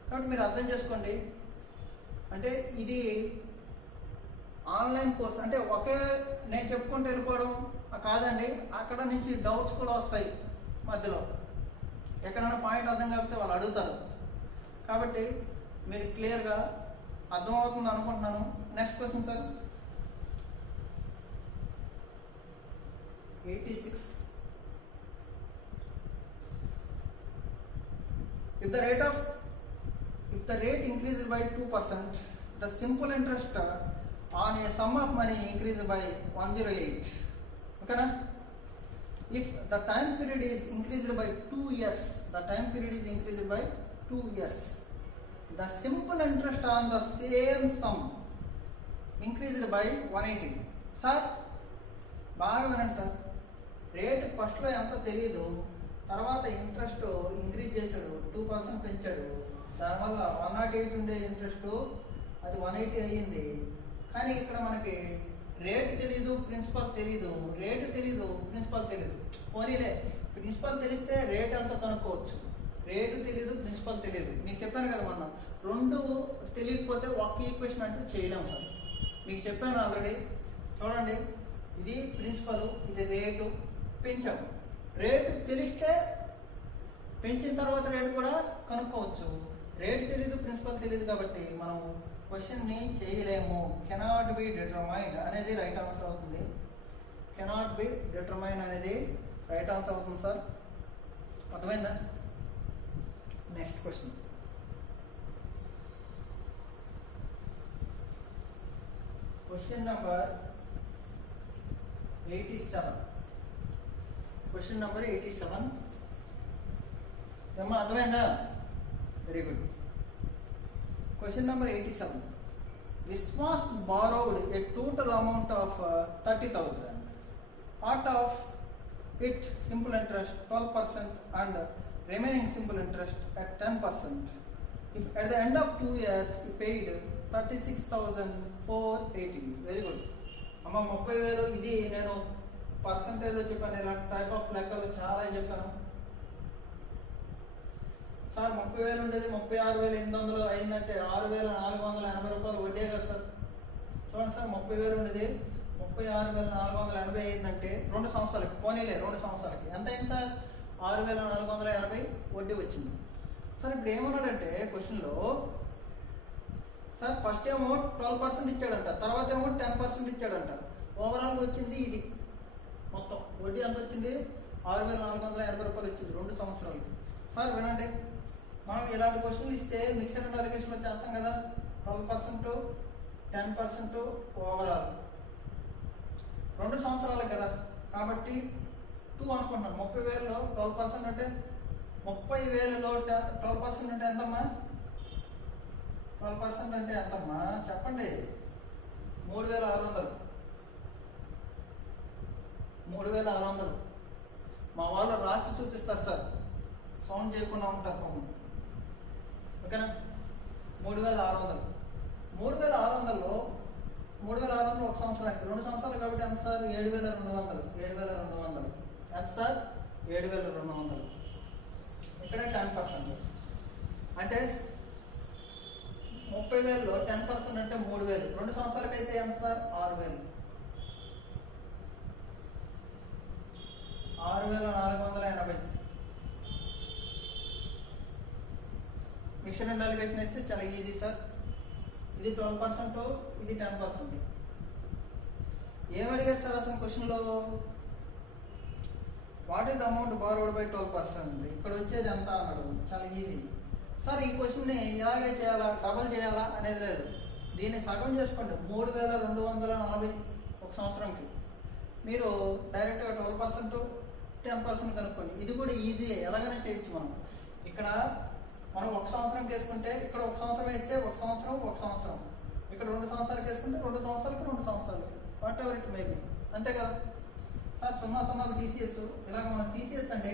కాబట్టి మీరు అర్థం చేసుకోండి. అంటే ఇది ఆన్లైన్ కోర్స్ అంటే ఒకే నేను చెప్పుకుంటూ వెళ్ళిపోవడం కాదండి. అక్కడ నుంచి డౌట్స్ కూడా వస్తాయి మధ్యలో. ఎక్కడైనా పాయింట్ అర్థం కాకపోతే వాళ్ళు అడుగుతారు. కాబట్టి మీరు క్లియర్గా అర్థమవుతుంది అనుకుంటున్నాను. Next question sir. 86. If the rate increased by 2%, the simple interest on a sum of money increased by 108. Okay na? If the time period is increased by 2 years, the time period is increased by 2 years, the simple interest on the same sum increased by 180. Sir బాగా వినండి sir. Rate ఫస్ట్లో ఎంత తెలియదు, తర్వాత interest increase చేశాడు, 2% పెంచాడు. దానివల్ల 108 ఉండే ఇంట్రెస్ట్ అది 180 అయ్యింది. కానీ ఇక్కడ మనకి రేటు తెలీదు, ప్రిన్సిపల్ తెలీదు. రేటు తెలీదు, ప్రిన్సిపల్ తెలీదు. పోనీలే, ప్రిన్సిపల్ తెలిస్తే రేట్ అంతా కనుక్కోవచ్చు. రేటు తెలీదు, ప్రిన్సిపల్ తెలియదు. మీకు చెప్పాను కదా మొన్న, 2 తెలియకపోతే ఒక ఈక్వేషన్ అంటూ చేయలేము సార్. మీకు చెప్పాను ఆల్రెడీ. చూడండి, ఇది ప్రిన్సిపల్, ఇది రేటు పెంచాము. రేటు తెలిస్తే పెంచిన తర్వాత రేటు కూడా కనుక్కోవచ్చు. రేటు తెలియదు, ప్రిన్సిపల్ తెలియదు కాబట్టి మనం క్వశ్చన్ని చేయలేము. కెనాట్ బి డిటర్మైన్డ్ అనేది రైట్ ఆన్సర్ అవుతుంది. కెనాట్ బి డిటర్మైన్ అనేది రైట్ ఆన్సర్ అవుతుంది సార్. అర్థమైందా? Next question. Question number 87. Question number 87. ఏమో అర్థమైందా? Very good. Question number 87. Vishwas borrowed a total amount of 30,000. Part of it simple interest 12% and remaining simple interest at 10%. If at the end of 2 years he paid 36,480. Very good అమ్మ. 30,000 ఇది నేను పర్సంటేజ్లో చెప్పాను. ఇలాంటి type of లెక్కలు చాలా చెప్పాను sir. 30,000 ఉండేది 36,800 అయిందంటే 6,480 రూపాయలు వడ్డీ కదా సార్. చూడండి సార్, 30,000 ఉండేది 36,480 అయిందంటే 2 సంవత్సరాలకి, పోనీలే 2 సంవత్సరాలకి ఎంత అయింది సార్? 6,480 వడ్డీ వచ్చింది సార్. ఇప్పుడు ఏమన్నాడంటే క్వశ్చన్లో సార్, ఫస్ట్ ఏమో 12% ఇచ్చాడంట, తర్వాత ఏమో 10% ఇచ్చాడంట. ఓవరాల్గా వచ్చింది ఇది మొత్తం వడ్డీ ఎంత వచ్చింది? 6,480 రూపాయలు వచ్చింది 2 సంవత్సరాలకి. సార్ వినండి, మనం ఇలాంటి క్వశ్చన్లు ఇస్తే మిక్సర్ అండ్ అలిగేషన్లో చేస్తాం కదా. 12%, 10% ఓవరాల్ 2 సంవత్సరాలే కదా, కాబట్టి 2 అనుకుంటున్నాం. 30,000లో 12% అంటే 30,000లో 12% అంటే ఎంతమ్మా? 12% అంటే ఎంతమ్మా చెప్పండి? 3,600. 3,600. మా వాళ్ళు రాసి చూపిస్తారు సార్, సౌండ్ చేయకుండా ఉంటారు పాపం. ఓకేనా? 3,600. 3,600లో 3,600 1 సంవత్సరానికి, 2 సంవత్సరాలు కాబట్టి ఎంత సార్? 7,200. 7,200 ఎంత సార్? 7,200. ఇక్కడ 10% అంటే 30,000లో 10% అంటే 3,000. 2 సంవత్సరాలకి అయితే ఎంత సార్? 6,000. 6,480. మిక్సర్ అండ్ అలిగేషన్ వేస్తే చాలా ఈజీ సార్. ఇది 12%, ఇది 10%. ఏమడిగారు సార్ అసలు క్వశ్చన్లో? What is the amount borrowed by 12%? ఇక్కడ వచ్చేది ఎంత అన్నాడు. చాలా ఈజీ సార్. ఈ క్వశ్చన్ని ఇలాగే చేయాలా, డబల్ చేయాలా అనేది లేదు. దీన్ని సగం చేసుకోండి. 3,240 1 సంవత్సరంకి. మీరు డైరెక్ట్గా 12%, 10% కనుక్కోండి. ఇది కూడా ఈజీ, ఎలాగైనా చేయొచ్చు మనం. ఇక్కడ మనం 1 సంవత్సరంకి వేసుకుంటే ఇక్కడ 1 సంవత్సరం వేస్తే 1 సంవత్సరం 1 సంవత్సరం, ఇక్కడ 2 సంవత్సరాలకి వేసుకుంటే 2 సంవత్సరాలకి 2 సంవత్సరాలకి, వాట్ ఎవర్ ఇట్ మేబీ. అంతే కదా సార్? 0 0 తీసేయచ్చు. ఇలాగ మనం తీసేయచ్చు అండి.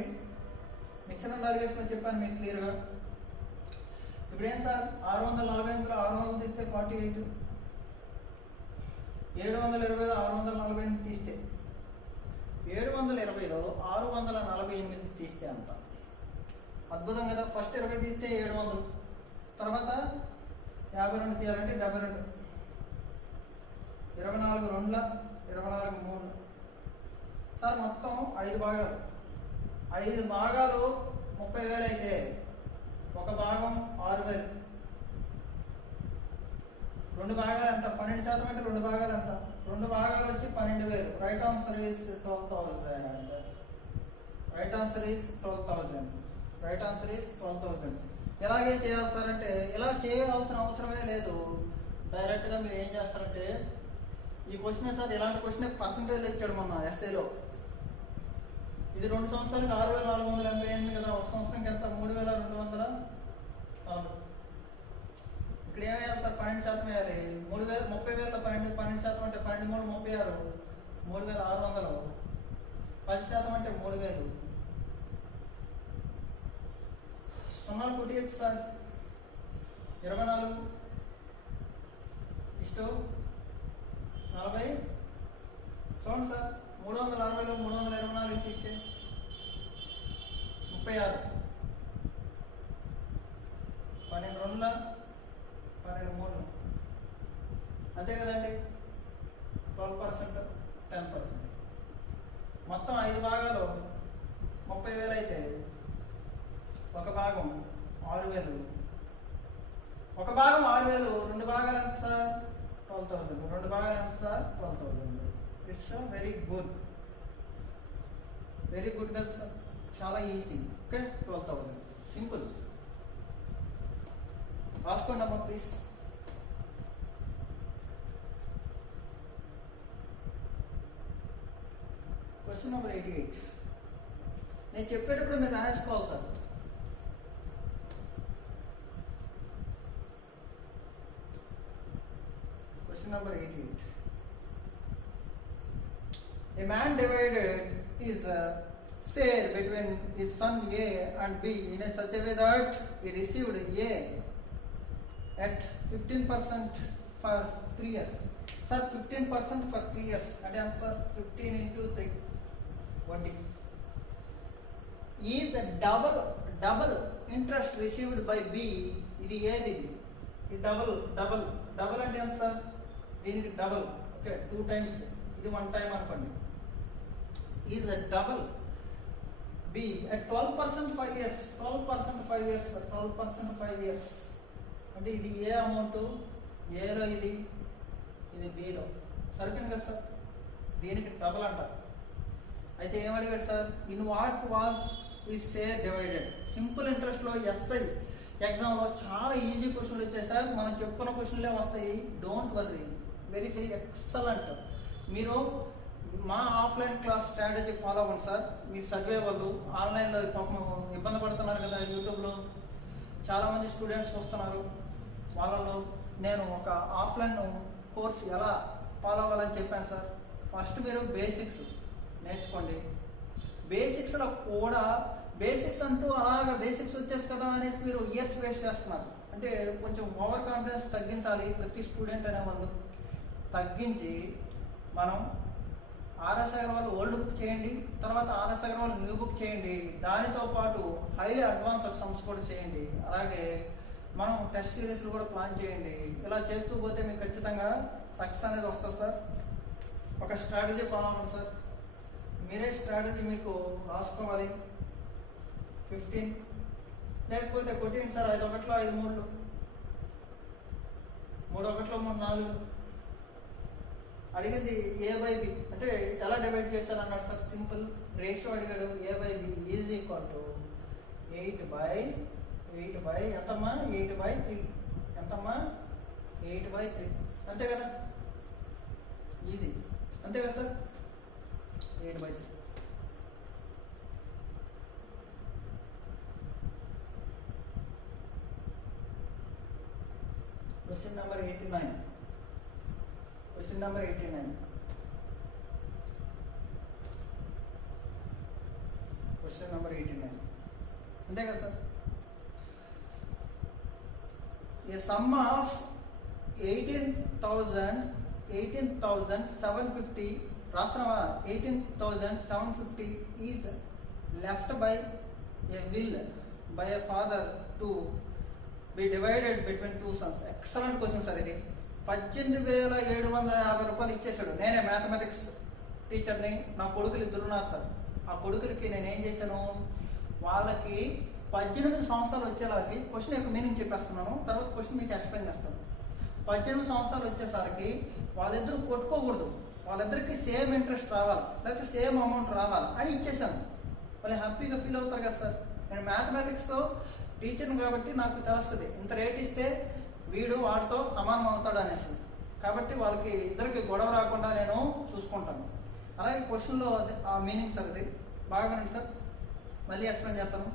మిక్సర్ అండ్ అలిగేషన్లో చెప్పాను మీకు క్లియర్గా. ఇప్పుడు ఏం సార్? 648లో 600 తీస్తే 48. 720లో 648 తీస్తే 720లో 648 తీస్తే అంత అద్భుతం కదా. ఫస్ట్ 20 తీస్తే 700, తర్వాత 52 తీయాలంటే 72, 24 2ల 24 3 సార్. మొత్తం 5 భాగాలు. 5 భాగాలు 30,000 అయితే 1 భాగం 6,000. 2 భాగాలు ఎంత? 12% అంటే 2 భాగాలు ఎంత? 2 భాగాలు వచ్చి 12,000. Right answer is 12,000. Right answer is 12,000. Right answer is 12,000. ఎలాగే చేయాలి సార్ అంటే ఇలా చేయాల్సిన అవసరమే లేదు. డైరెక్ట్గా మీరు ఏం చేస్తారంటే ఈ క్వశ్చన్ సార్, ఇలాంటి క్వశ్చన్ పర్సంటేజ్ ఇచ్చాడు మొన్న ఎస్ఏలో. ఇది 2 సంవత్సరాలకి 6,480 కదా. 1 సంవత్సరానికి ఎంత? 3,240. ఇక్కడ ఏమేయాలి సార్? 12% వేయాలి. 30,000లో 12% అంటే 12 3 36, 3,600. 10% అంటే 3,000. 0 కొట్టియచ్చు సార్. 24:40. చూడండి సార్, 360లో 324 తీస్తే 36. 12 2ల 12 3. అంతే కదండి. 12%, 10%. మొత్తం 5 భాగాలు 30,000 అయితే ఒక భాగం 6,000. ఒక భాగం 6,000, 2 భాగాలు ఎంత సార్? 12,000. 2 భాగాలు ఎంత సార్? 12,000. ఇట్స్ వెరీ గుడ్ కదా సార్, చాలా ఈజీ. Okay, 12,000 simple. రాసుకోండి అమ్మా ప్లీజ్. Question number 88. నేను చెప్పేటప్పుడు మీరు రాసుకోవాలి sir. Question number 88. A man divided his share between his son A and B in such a way that he received A at 15% for 3 years. Sir, 15% for 3 years. And answer 15 into 3. What is a double interest received by B? ఇది ఏది? ఇది double అంటే ఎంత sir? దీనికి double. Okay, 2 times, ఇది 1 time అనుకోండి. Is a double B at 12% 5 years. 12% 5 years. 12% 5 years అంటే ఇది ఏ అమౌంట్? ఏలో ఇది బిలో. సరిపోయింది కదా సార్? దీనికి డబుల్ అంట. అయితే ఏమడిగాడు సార్? ఇన్ వాట్ వాజ్ ఈ షేర్ డివైడెడ్? సింపుల్ ఇంట్రెస్ట్లో ఎస్ఐ ఎగ్జామ్లో చాలా ఈజీ క్వశ్చన్లు వచ్చాయి సార్. మనం చెప్పుకున్న క్వశ్చన్లే వస్తాయి. Don't worry, very very excellent. మీరు మా ఆఫ్లైన్ క్లాస్ స్ట్రాటజీ ఫాలో అవ్వండి సార్. మీరు చదివే వాళ్ళు ఆన్లైన్లో పాపం ఇబ్బంది పడుతున్నారు కదా, యూట్యూబ్లో చాలామంది స్టూడెంట్స్ వస్తున్నారు. వాళ్ళలో నేను ఒక ఆఫ్లైన్ కోర్స్ ఎలా ఫాలో అవ్వాలని చెప్పాను సార్. ఫస్ట్ మీరు బేసిక్స్ నేర్చుకోండి. బేసిక్స్లో కూడా బేసిక్స్ అంటూ అలాగా బేసిక్స్ వచ్చేసి కదా అనేసి మీరు ఇయర్స్ వేస్ట్ చేస్తున్నారు. అంటే కొంచెం ఓవర్ కాన్ఫిడెన్స్ తగ్గించాలి ప్రతి స్టూడెంట్ అనేవాళ్ళు. తగ్గించి మనం ఆర్ఎస్ అగర్వాల్ ఓల్డ్ బుక్ చేయండి, తర్వాత ఆర్ఎస్ అగర్వాల్ న్యూ బుక్ చేయండి. దానితో పాటు హైలీ అడ్వాన్స్డ్ సమ్స్ కూడా చేయండి. అలాగే మనం టెస్ట్ సిరీస్లు కూడా ప్లాన్ చేయండి. ఇలా చేస్తూ పోతే మీకు ఖచ్చితంగా సక్సెస్ అనేది వస్తుంది సార్. ఒక స్ట్రాటజీ ఫాలో అవ్వండి సార్. మీరే స్ట్రాటజీ మీకు రాసుకోవాలి. 15 లేకపోతే కొట్టింది సార్. 5 ఒకటిలో 5 3, 3 ఒకటిలో 3 4. అడిగింది A/B అంటే ఎలా డివైడ్ చేశారు అన్నాడు సార్. సింపుల్ రేషియో అడిగాడు. A/B ఈజ్ ఈక్వల్ టు 8/8 ఎంతమ్మా? 8/3. ఎంతమ్మా? 8/3. అంతే కదా, ఈజీ. అంతే కదా sir, 8/3. Question number 89. Question number 89. Question number 89 అంతే కదా sir. A sum of 18,750 రాస్తున్నావా? 18,750 is left by a will by A father to be divided between 2 sons. Excellent question sir ఇది. 18,750 రూపాయలు ఇచ్చేసాడు. నేనే మ్యాథమెటిక్స్ టీచర్ని, నా కొడుకులు 2 ఉన్నారు సార్. ఆ కొడుకులకి నేను ఏం చేశాను, వాళ్ళకి 18 సంవత్సరాలు వచ్చేలాకి క్వశ్చన్ యొక్క మీనింగ్ చెప్పేస్తున్నాను, తర్వాత క్వశ్చన్ మీకు ఎక్స్ప్లెయిన్ చేస్తాను. 18 సంవత్సరాలు వచ్చేసరికి వాళ్ళిద్దరూ కొట్టుకోకూడదు, వాళ్ళిద్దరికి సేమ్ ఇంట్రెస్ట్ రావాలి, లేకపోతే సేమ్ అమౌంట్ రావాలి అని ఇచ్చేసాను. వాళ్ళు హ్యాపీగా ఫీల్ అవుతారు కదా సార్. నేను మ్యాథమెటిక్స్ టీచర్ని కాబట్టి నాకు తెలుస్తుంది ఇంత రేట్ ఇస్తే వీడు వాడితో సమానం అవుతాడు అనేసి. కాబట్టి వాళ్ళకి ఇద్దరికి గొడవ రాకుండా నేను చూసుకుంటాను. అలాగే క్వశ్చన్లో ఆ మీనింగ్ సార్ ఇది. బాగా వినండి సార్, మళ్ళీ ఎక్స్ప్లెయిన్ చేస్తాను.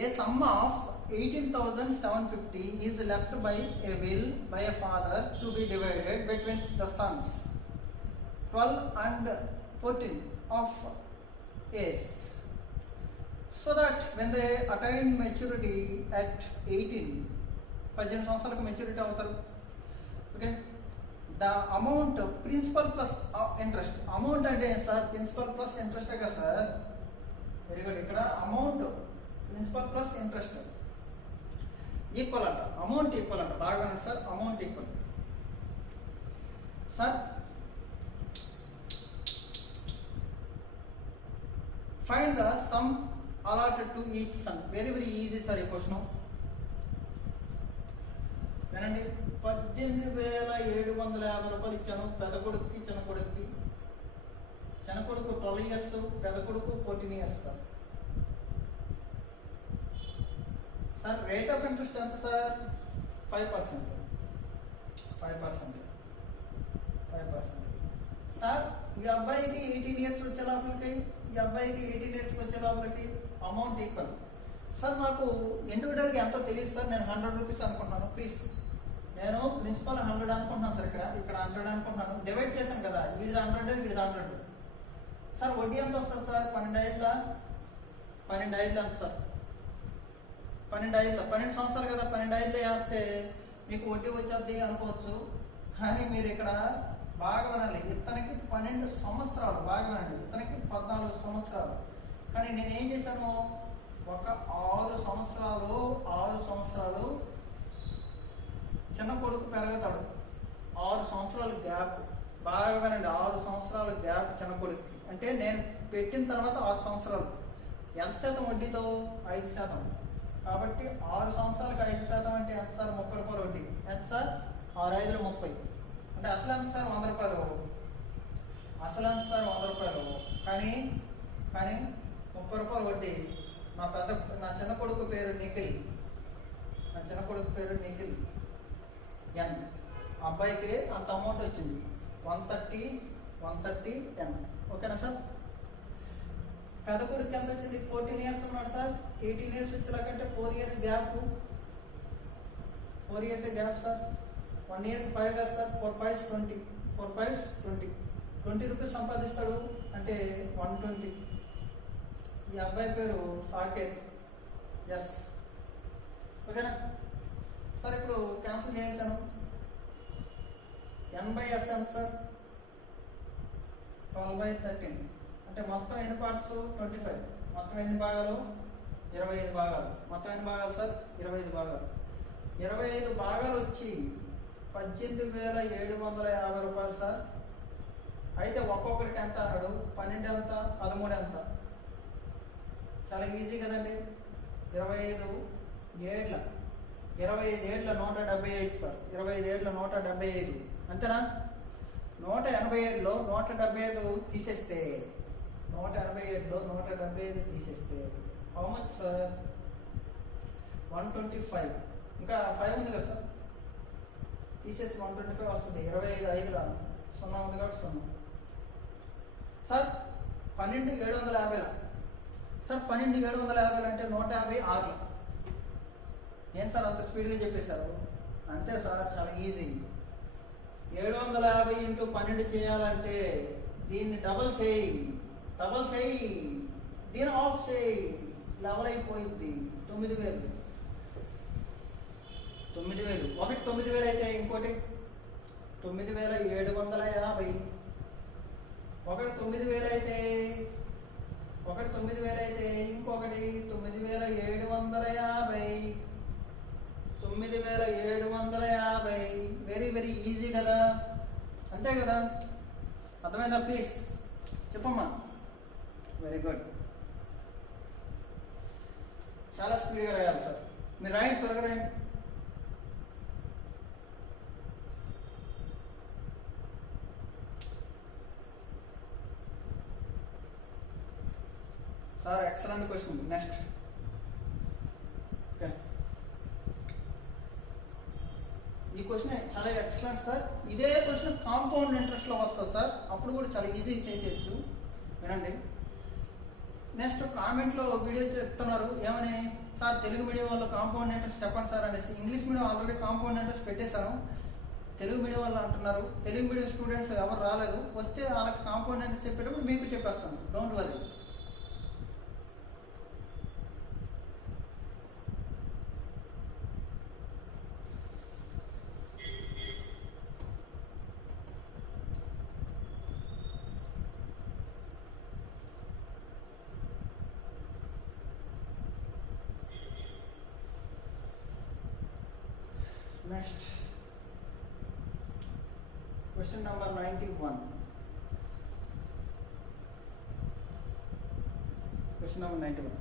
A sum of 18,750 is left by a will by a father to be divided between the sons 12 and 14 of age, so that when they attain maturity at 18 సంవత్సరాలకు maturity అవుతారు. Okay, the amount principal plus interest. Amount అంటే sir principal plus ఇంట్రెస్టే కదా sir. Very good. ఇక్కడ amount principal plus interest equal అంట. Amount equal అంట. బాగా sir, amount equal sir. Find the sum allotted to each son. Very very easy sir ఈ question. వినండి, 18,750 రూపాయలు ఇచ్చాను పెద్ద కొడుకుకి చిన్న కొడుకుకి. చిన్న కొడుకు 12 ఇయర్స్, పెద్ద కొడుకు 14 years sir. Sir rate of interest ఎంత సార్? 5%. 5%. సార్ ఈ అబ్బాయికి 18 ఇయర్స్ వచ్చే లోపలికి, ఈ అబ్బాయికి 18 ఇయర్స్ వచ్చే లోపలికి అమౌంట్ ఈక్వల్. సార్ నాకు ఇండివిజువల్గా ఎంతో తెలియదు సార్, నేను 100 రూపీస్ అనుకుంటున్నాను. ప్లీజ్, నేను ప్రిన్సిపల్ 100 అనుకుంటున్నాను సార్, ఇక్కడ 100 అనుకుంటున్నాను. డివైడ్ చేశాను కదా, ఈడిది 100, ఈడిది 100. సార్ వడ్డీ ఎంత వస్తుంది సార్? 12 ఎంత సార్? 12 సంవత్సరాలు కదా, 12 వేస్తే మీకు వడ్డీ వచ్చేది అనుకోవచ్చు. కానీ మీరు ఇక్కడ బాగా వినాలి, ఇతనికి 12 సంవత్సరాలు. బాగా వినండి, ఇతనికి 14 సంవత్సరాలు. కానీ నేను ఏం చేశాను, ఒక 6 సంవత్సరాలు చిన్న కొడుకు పెరుగుతాడు. 6 సంవత్సరాలు గ్యాప్. బాగా వినండి, 6 సంవత్సరాలు గ్యాప్ చిన్న కొడుకుకి. అంటే నేను పెట్టిన తర్వాత 6 సంవత్సరాలు. ఎంత శాతం వడ్డీతో? 5%. కాబట్టి 6 సంవత్సరాలకు 5% అంటే ఎంత సార్? 30 రూపాయలు వడ్డీ. ఎంత సార్? 6 5 30. అంటే అసలు ఎంత సార్? 100 రూపాయలు. అసలు ఎంత సార్? 100 రూపాయలు. కానీ 30 రూపాయలు వడ్డీ. నా చిన్న కొడుకు పేరు నిఖిల్. ఎన్. అబ్బాయికి అంత అమౌంట్ వచ్చింది, 130 ఎన్. ఓకేనా సార్? పెద్ద కొడుకు ఎంత వచ్చింది? 14 ఇయర్స్ ఉన్నాడు సార్. 18 ఇయర్స్ వచ్చేలాకంటే 4 years gap. 4 years gap sir. 1 year 5 కదా సార్. 4 5 20. 4 5 20. 20 రూపీస్ సంపాదిస్తాడు అంటే 120. ఈ అబ్బాయి పేరు సాకేత్. ఎస్. ఓకేనా సార్? ఇప్పుడు క్యాన్సిల్ చేసాను. N/S ఎంత సార్? 12/13. అంటే మొత్తం ఎన్ని పార్ట్స్? 25. మొత్తం ఎన్ని భాగాలు? 25 భాగాలు. మొత్తం ఎన్ని భాగాలు సార్? 25 భాగాలు. 25 భాగాలు వచ్చి 18,750 రూపాయలు సార్. అయితే ఒక్కొక్కడికి ఎంత అన్నాడు? 12 ఎంత? 13 ఎంత? చాలా ఈజీ కదండి. 25 ఏళ్ళ 175 సార్. 25 ఏళ్ళ 175 అంతేనా? 187లో 175 తీసేస్తే, 187లో 175 తీసేస్తే హౌ మచ్ సార్? 125. ఇంకా 5 ఉంది కదా సార్, తీసేస్తే 125 వస్తుంది. 25 5లా 0 ఉంది కాబట్టి 0 సార్. 12,750 సార్. 12,750 అంటే 156. ఏం సార్ అంత స్పీడ్గా చెప్పేశారు? అంతే సార్, చాలా ఈజీ. 750 ఇంటూ 12 చేయాలంటే దీన్ని డబల్ చేయి, దీన్ని ఆఫ్ చేయి, లెవెల్ అయిపోయింది. 9,000. ఒకటి 9,000 అయితే ఇంకోటి 9,750. ఒకటి 9,000 అయితే ఇంకొకటి 9,750. 9,750. వెరీ వెరీ ఈజీ కదా, అంతే కదా? అర్థమైందా? ప్లీజ్ చెప్పమ్మా. Very good. చాలా స్పీడ్గా రాయాలి సార్. మీరు రాయండి, త్వరగా రాయండి. Sir excellent question. Next. Okay, ఈ క్వశ్చన్ చాలా ఎక్సలెంట్ సార్. ఇదే క్వశ్చన్ కాంపౌండ్ ఇంట్రెస్ట్లో వస్తుంది సార్. అప్పుడు కూడా చాలా ఈజీ చేసేయచ్చు. వినండి, నెక్స్ట్ కామెంట్లో వీడియో చెప్తున్నారు ఏమని, సార్ తెలుగు మీడియం వాళ్ళు కాంపౌండ్ ఇంట్రెస్ట్ చెప్పండి సార్ అనేసి. English medium already compound interest పెట్టేశాను. తెలుగు మీడియం వాళ్ళు అంటున్నారు. తెలుగు మీడియం స్టూడెంట్స్ ఎవరు రాలేదు. వస్తే వాళ్ళకి కాంపౌండ్ ఇంట్రెస్ట్ చెప్పేటప్పుడు మీకు చెప్పేస్తాను, don't worry. Next, question number 91. Question number 91.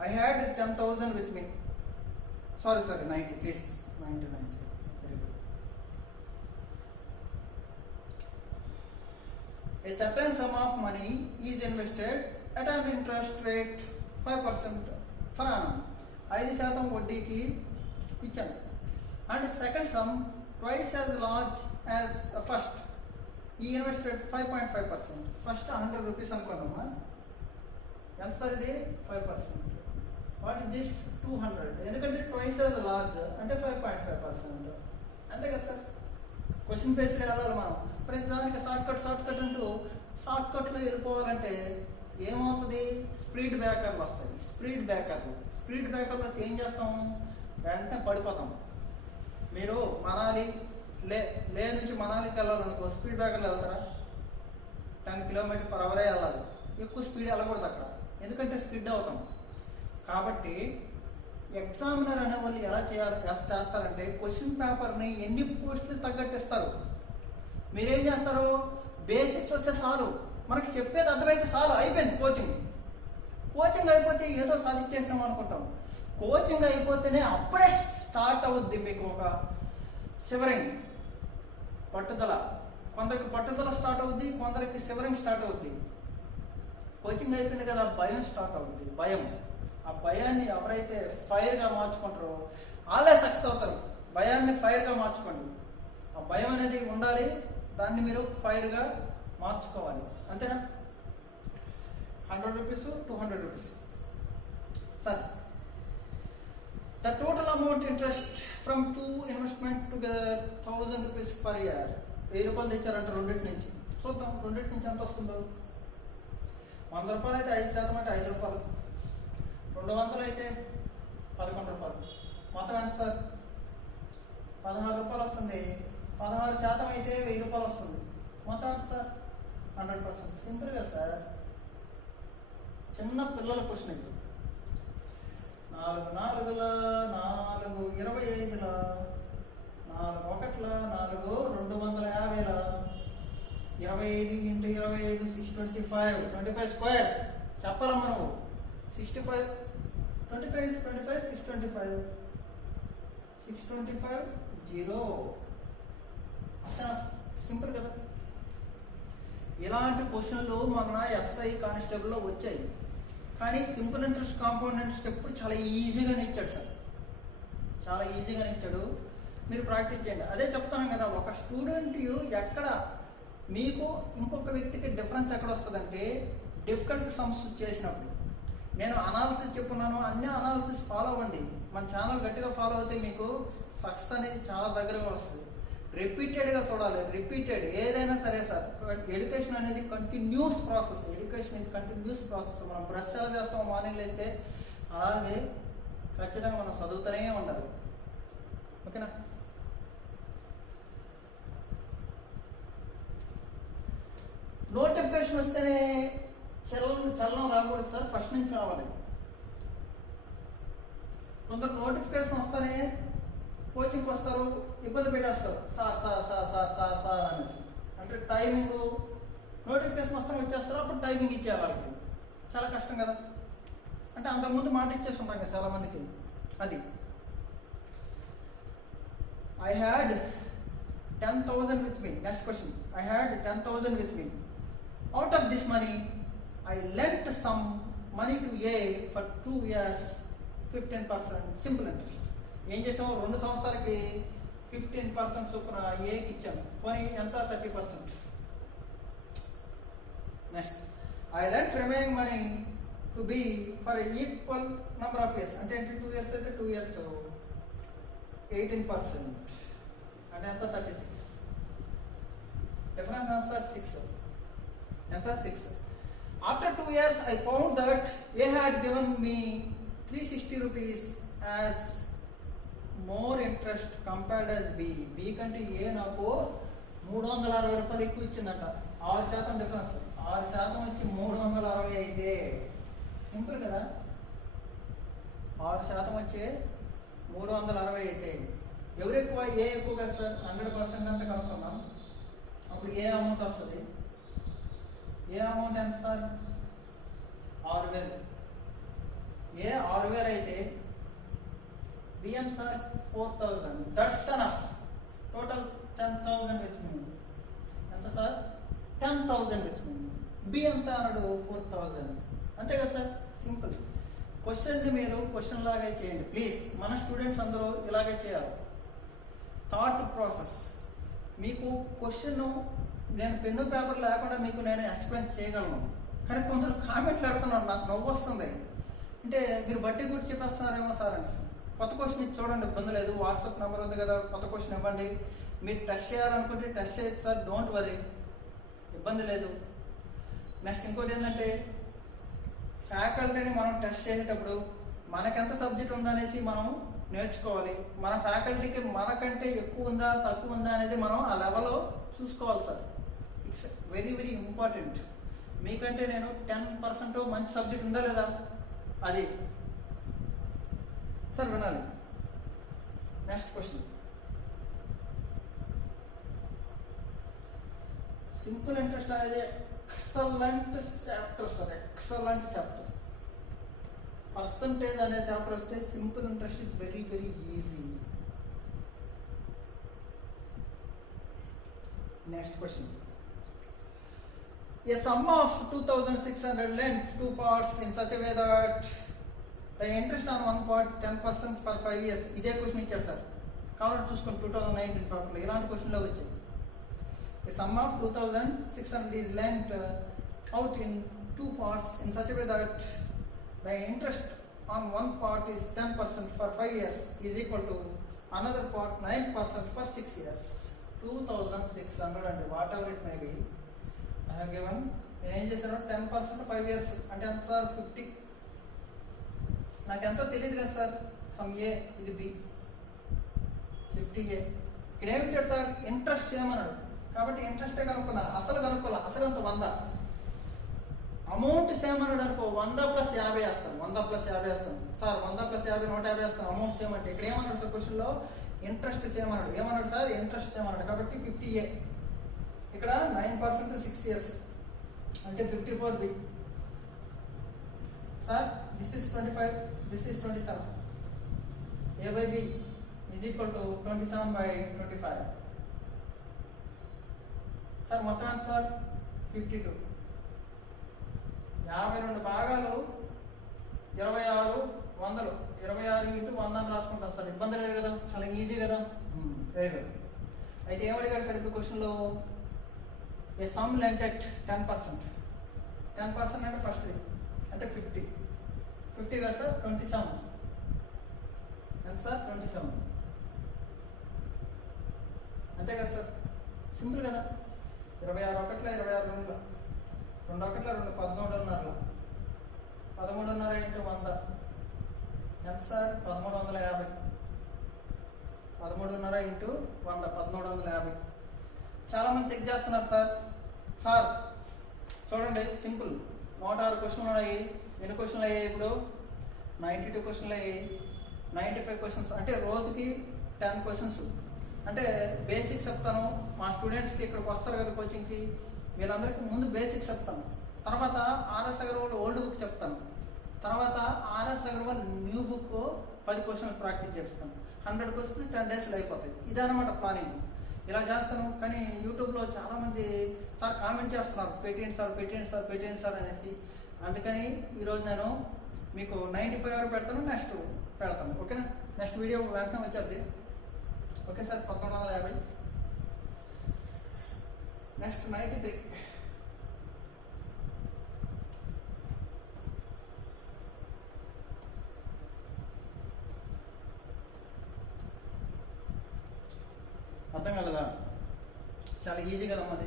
I had 10,000 with me. Sorry, 90, please. 90. Very good. A certain sum of money is invested at an interest rate 5% per annum. 5% వడ్డీకి ఇచ్చాను. And second sum twice as large as the first. He invested 5.5%. First 100 rupees అనుకున్నామా, ఎంత sir ఇది 5%. What is this 200, ఎందుకంటే twice as large అంటే 5.5%. అంతే కదా sir. Question based వెళ్ళాలి మనం. ప్రతి దానికి షార్ట్ కట్ అంటూ షార్ట్ కట్లో వెళ్ళిపోవాలంటే ఏమవుతుంది, స్పీడ్ బ్రేకర్లు వస్తాయి. స్పీడ్ బ్రేకర్లు వస్తే ఏం చేస్తాము, వెంటనే పడిపోతాం. మీరు మనాలి లే నుంచి మనాలికి వెళ్ళాలనుకో, స్పీడ్ బ్రేకర్లు వెళ్తారా, 10 km/h వెళ్ళాలి. ఎక్కువ స్పీడ్ వెళ్ళకూడదు అక్కడ, ఎందుకంటే స్కిడ్ అవుతాం. కాబట్టి ఎగ్జామినర్ అనే వాళ్ళు ఎలా చేస్తారంటే క్వశ్చన్ పేపర్ని ఎన్ని పోస్టులు తగ్గట్టిస్తారు. మీరేం చేస్తారు, బేసిక్స్ వస్తే చాలు, మనకి చెప్పేది అర్థమైతే చాలు, అయిపోయింది. కోచింగ్ అయిపోతే ఏదో సాధించేసినాం అనుకుంటాం. కోచింగ్ అయిపోతేనే అప్పుడే స్టార్ట్ అవుద్ది మీకు ఒక సివరింగ్, పట్టుదల. కొందరికి పట్టుదల స్టార్ట్ అవుద్ది, కొందరికి సివరింగ్ స్టార్ట్ అవుద్ది. కోచింగ్ అయిపోయింది కదా, భయం స్టార్ట్ అవుద్ది. ఆ భయాన్ని ఎవరైతే ఫైర్గా మార్చుకుంటారో వాళ్ళే సక్సెస్ అవుతారు. భయాన్ని ఫైర్గా మార్చుకోండి. ఆ భయం అనేది ఉండాలి, దాన్ని మీరు ఫైర్గా మార్చుకోవాలి. అంతేనా. 100 rupees, 200 rupees. Sir, the total amount interest from 2 investment together 1000 rupees per year. 1000 రూపాయలు తెచ్చారంట రెండింటి నుంచి. చూద్దాం రెండింటి నుంచి ఎంత వస్తుందో. 100 రూపాయలు అయితే 5% అంటే 5 రూపాయలు, 200 అయితే 11 రూపాయలు. మొత్తం ఎంత సార్, 16 రూపాయలు వస్తుంది. 16% అయితే 1000 రూపాయలు వస్తుంది. మొత్తం ఎంత సార్, 100%. సింపుల్గా సార్, చిన్న పిల్లల క్వశ్చన్ ఇది. 4 4 4 25 4 1 4 250 25 × 25 625 25 స్క్వేర్ చెప్పాలమ్మా నువ్వు. 65 25 × 25 625 625 0. అసలు సింపుల్ కదా. ఇలాంటి క్వశ్చన్లు మన ఎస్ఐ కానిస్టేబుల్లో వచ్చాయి. కానీ సింపుల్ ఇంట్రెస్ట్, కాంపౌండ్ ఇంట్రెస్ట్ ఎప్పుడు చాలా ఈజీగానే ఇచ్చాడు సార్, చాలా ఈజీగానే ఇచ్చాడు. మీరు ప్రాక్టీస్ చేయండి. అదే చెప్తాను కదా, ఒక స్టూడెంట్ ఎక్కడ మీకు ఇంకొక వ్యక్తికి డిఫరెన్స్ ఎక్కడ వస్తుందంటే డిఫికల్ట్ సమ్స్ చేసినప్పుడు. నేను అనాలిసిస్ చెప్పున్నాను, అన్ని అనాలిసిస్ ఫాలో అవ్వండి. మన ఛానల్ గట్టిగా ఫాలో అయితే మీకు సక్సెస్ అనేది చాలా దగ్గరగా వస్తుంది. రిపీటెడ్గా చూడాలి, రిపీటెడ్ ఏదైనా సరే సార్. ఎడ్యుకేషన్ అనేది continuous process. Education is continuous process. మనం బ్రష్ ఎలా చేస్తాం మార్నింగ్ లేస్తే, అలాగే ఖచ్చితంగా మనం చదువుతూనే ఉండాలి. ఓకేనా. నోటిఫికేషన్ వస్తేనే చలనం రాకూడదు సార్, ఫస్ట్ నుంచి రావాలి. కొందరు నోటిఫికేషన్ వస్తేనే కోచింగ్కి వస్తారు, ఇబ్బంది పెట్టేస్తారు, sir sir sir sir sir sir అనేసి. అంటే టైమింగ్, నోటిఫికేషన్ వస్తానే వచ్చేస్తారు, అప్పుడు టైమింగ్ ఇచ్చేయాలి వాళ్ళకి. చాలా కష్టం కదా. అంటే అంతకుముందు మాట ఇచ్చేసి ఉంటాం కదా చాలామందికి. అది I had 10,000 with me. Next question. I had 10,000 with me. Out of this money, I lent some money to A for 2 years, 15% simple interest. ఏం చేసాము, 2 సంవత్సరాలకి 15% చొప్పున ఏకి ఇచ్చాము. పోనీ ఎంత, 30%. Next, I lent remaining money to B for equal number of years. అంటే 2 years అయితే 2 years 18%. అంటే ఎంత, 36. Difference answer 6. ఎంత, 6. After 2 years, I found that A had given me 360 rupees as more interest compared as B. B కంటే A నాకు 360 రూపాయలు ఎక్కువ ఇచ్చిందట. 6% difference. 6% వచ్చి 360 అయితే సింపుల్ కదా. 6% వచ్చి 360 అయితే ఎవరు ఎక్కువ, ఏ ఎక్కువ కదా సార్. 100% అంతా కనుక్కుందాం. అప్పుడు ఏ అమౌంట్ వస్తుంది, ఏ అమౌంట్ ఎంత సార్, 6000. ఏ 6000 అయితే బి ఎంత sir 4000. That's enough. Total 10,000 with me. ఎంత సార్ 10,000 విత్ మీ. బి ఎంత అన్నాడు 4,000. అంతే కదా సార్, సింపుల్. క్వశ్చన్ని మీరు క్వశ్చన్ లాగే చేయండి ప్లీజ్. మన స్టూడెంట్స్ అందరూ ఇలాగే చేయాలి. Thought process. మీకు క్వశ్చన్ నేను పెన్ను పేపర్ లేకుండా మీకు నేను ఎక్స్ప్లెయిన్ చేయగలను, కానీ కొందరు కామెంట్లు పెడుతున్నారు, నాకు నవ్వు వస్తుంది. అంటే మీరు బట్టి కూడా చెప్పేస్తున్నారేమో సార్ అని. కొత్త క్వశ్చన్ ఇచ్చి చూడండి, ఇబ్బంది లేదు. వాట్సాప్ నెంబర్ ఉంది కదా, కొత్త క్వశ్చన్ ఇవ్వండి. మీరు టెస్ట్ చేయాలనుకుంటే టెస్ట్ చేయొచ్చు సార్, డోంట్ వరీ, ఇబ్బంది లేదు. నెక్స్ట్ ఇంకోటి ఏంటంటే, ఫ్యాకల్టీని మనం టెస్ట్ చేసేటప్పుడు మనకెంత సబ్జెక్ట్ ఉందనేసి మనం నేర్చుకోవాలి. మన ఫ్యాకల్టీకి మనకంటే ఎక్కువ ఉందా తక్కువ ఉందా అనేది మనం ఆ లెవెల్లో చూసుకోవాలి sir. It's very very important. మీకంటే నేను 10% మంచి సబ్జెక్ట్ ఉందా లేదా అది సార్ వినాలి. Next question. సింపుల్ ఇంట్రెస్ట్ అనేది excellent chapter sir, excellent chapter. Percentage అనే చాప్టర్ వస్తే simple interest is very very easy. Next question. A sum of 2,600 lent two parts in such a way that the interest on one part 10% for 5 years. ఇదే question ఇచ్చారు sir, కావాలంటే చూసుకోండి. 2019 పేపర్లో ఇలాంటి క్వశ్చన్లో వచ్చాయి. A sum of 2,600 is lent out in two parts in such a way that the interest on one part is 10% for 5 years is equal to another part 9% for 6 years. 2,600 and whatever it may be. I have given, నేను ఏం చేశాను, 10% 5 years అంటే ఎంత sir 50. నాకు ఎంతో తెలియదు కదా sir. Some ఏ, ఇది బి, 50A. ఇక్కడ ఏమి ఇచ్చాడు సార్, ఇంట్రెస్ట్ చేయమన్నాడు. కాబట్టి ఇంట్రెస్టే కనుక్కున్నా, అసలు కనుక్కోవాలి. అసలు అంత 100. అమౌంట్ సేమ్ అన్నాడు అనుకో, 100 + 50 వేస్తాను. 100 + 50 వేస్తాను సార్. 100 + 50 150 వేస్తాను. అమౌంట్ సేమ్ అంటే ఇక్కడ ఏమన్నాడు సార్, క్వశ్చన్లో ఇంట్రెస్ట్ సేమ్ అన్నాడు. ఏమన్నాడు సార్, ఇంట్రెస్ట్ సేమ్ అన్నాడు. కాబట్టి 50A. ఇక్కడ 9% 6 years అంటే 54B sir. This is 25, this is 27. A/B is equal to 27/25 sir. మొత్తం ఎంత సార్ 52. 52 భాగాలు 26 వందలు. 26 × 100 అని రాసుకుంటాం సార్, ఇబ్బంది లేదు కదా, చాలా ఈజీ కదా. Very good. అయితే ఏమడిగాడు సార్ ఇప్పుడు క్వశ్చన్లో, ఏ సమ్ లెంట్ ఎట్ 10%. 10% అంటే ఫస్ట్ అంటే 50. 50 కదా సార్ 27. ఎంత సార్ 27. అంతే కదా సార్, సింపుల్ కదా. 26 ఒకట్ల 26 రెండుల 2 ఒకట్ల 2 13.5. 13.5 × 100 ఎంత సార్ 1350. 13.5 × 100 1350. చాలా మంది చెక్ చేస్తున్నారు సార్. సార్ చూడండి, సింపుల్. 106 క్వశ్చన్లు ఉన్నాయి. ఎన్ని క్వశ్చన్లు అయ్యాయి ఇప్పుడు, 92 క్వశ్చన్లు అయ్యాయి. 95 క్వశ్చన్స్ అంటే రోజుకి 10 క్వశ్చన్స్. అంటే బేసిక్స్ చెప్తాను. మా స్టూడెంట్స్కి ఇక్కడికి వస్తారు కదా కోచింగ్కి, వీళ్ళందరికీ ముందు బేసిక్స్ చెప్తాను. తర్వాత ఆర్ఎస్ అగర్వాల్ ఓల్డ్ బుక్ చెప్తాను. తర్వాత ఆర్ఎస్ అగర్వాల్ న్యూ బుక్ 10 క్వశ్చన్లు ప్రాక్టీస్ చేస్తాను. 100 క్వశ్చన్స్ 10 డేస్లో అయిపోతాయి. ఇదన్నమాట ప్లానింగ్. ఇలా చేస్తాను. కానీ యూట్యూబ్లో చాలామంది సార్ కామెంట్ చేస్తున్నారు, పెట్టండి సార్ పెట్టండి సార్ పెట్టండి సార్ అనేసి. అందుకని ఈరోజు నేను మీకు 95 వరకు పెడతాను, నెక్స్ట్ పెడతాను. ఓకేనా, నెక్స్ట్ వీడియో వెంటనే వచ్చేది. Okay sir. 1950. నెక్స్ట్ 93. అర్థం కలదా, చాలా ఈజీ కదమ్మా అది.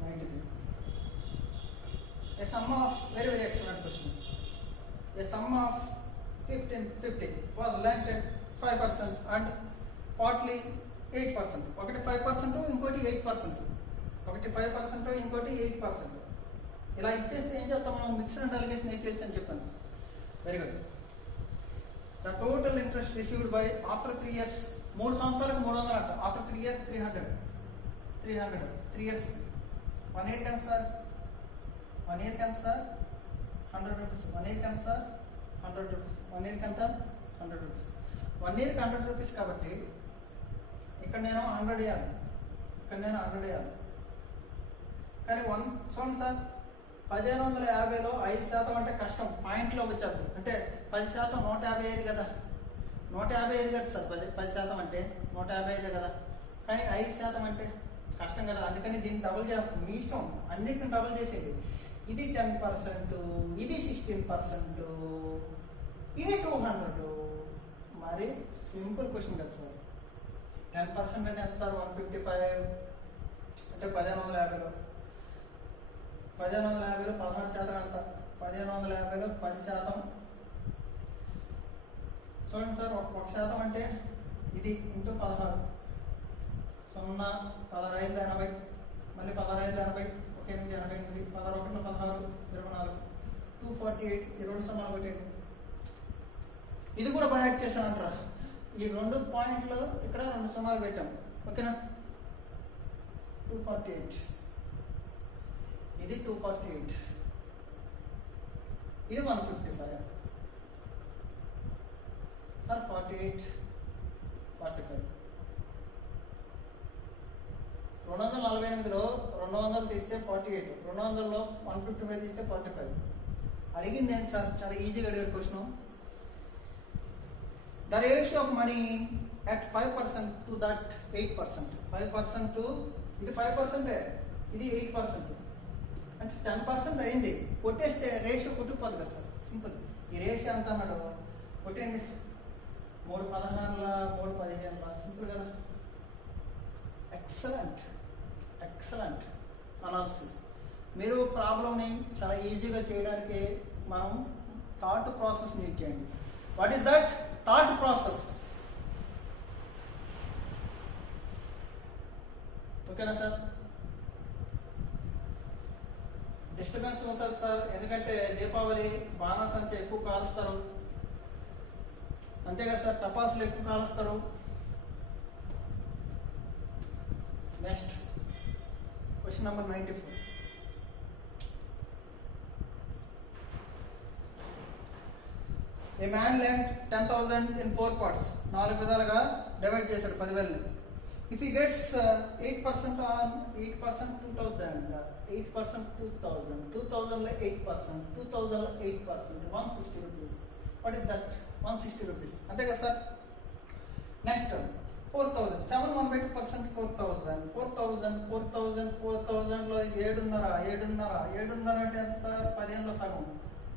93. A sum of, very very excellent question. A sum of 50 was lent at 5% and partly 8%. ఒకటి 5%, ఇంకోటి 8%. ఒకటి 5%, ఇంకోటి 8%. ఇలా ఇచ్చేస్తే ఏం చేస్తాం మనం, మిక్స్డ్ అండ్ అలిగేషన్ వేసేయచ్చు అని చెప్పాను. Very good. The total interest received by after 3 years. 3 సంవత్సరాలకు 300 అంట. After 3 years 300. 3 years 1 year కదా సార్ 1 ఇయర్కి ఎంత సార్ 100 రూపీస్. 1 ఇయర్కి ఎంత సార్ 100 రూపీస్. 1 ఇయర్కి ఎంత 100 రూపీస్. 1 ఇయర్కి 100 రూపీస్ కాబట్టి ఇక్కడ నేను 100 వేయాలి, ఇక్కడ నేను 100 వేయాలి. కానీ చూడండి సార్ 1550లో 5% అంటే కష్టం, పాయింట్లో వచ్చేది అంటే 10% 155 కదా, 155 కదా సార్. 10% అంటే 155 కదా, కానీ 5% అంటే కష్టం కదా. అందుకని దీన్ని డబుల్ చేస్తాం, మీ ఇష్టం, అన్నిటిని డబుల్ చేసేది. ఇది 10%, ఇది 16%, ఇది 200. మరి సింపుల్ క్వశ్చన్ కదా సార్. 10% అంటే ఎంత సార్ 155 అంటే 1550లో 16% ఎంత 1550లో 10%. చూడండి సార్ 1% అంటే ఇది ఇంటూ 16, 0 16 80, మళ్ళీ 16 80, 1 88, 16 16 24, 248, 2 సున్నాలు కొట్టండి. ఇది కూడా బాగా యాడ్ చేశాను అంటారా. ఈ 2 పాయింట్లు ఇక్కడ 2 సున్నాలు పెట్టాం, ఓకేనా. 248, ఇది 248, ఇది 155 సార్. 48 45, 248లో 200 తీస్తే 48, 200లో 155 తీస్తే 45. అడిగింది ఏంటి సార్, చాలా ఈజీగా అడిగారు question. The ratio of money at 5% to that 8%. 5% ఇది 5%, ఇది 8%, అంటే 10% అయింది. కొట్టేస్తే రేషియో కొట్టుకుపోదు కదా సార్, సింపుల్. ఈ రేషియో ఎంత అన్నాడు కొట్టేయండి, 3 16 3 15, సింపుల్ కదా. Excellent excellent analysis. మీరు ప్రాబ్లమ్ని చాలా ఈజీగా చేయడానికి మనం థాట్ ప్రాసెస్ యూజ్ చేయండి. What is that thought process? ఓకేనా సార్. డిస్టర్బెన్స్ ఉంటుంది సార్, ఎందుకంటే దీపావళి బాణాసంచ ఎక్కువ కాలుస్తారు, అంతే కదా సార్, టపాసులు ఎక్కువ కాలుస్తారు. Next question number 94. A man lent 10,000 in 4 parts. 4 విధాలుగా డివైడ్ చేశాడు 10,000. ఇఫ్ హీ గెట్స్ 8% ఆన్ 8% 2,000, 8% 2,000, 2,000లో 8%, 2,000లో 8%, 160 rupees. What is that? 160 rupees, అంతే కదా సార్. నెక్స్ట్ 4,000, 7 1/2%, 4,000, 4,000, 4,000, 4,000లో 7.5 అంటే ఎంత సార్? 15లో సగం,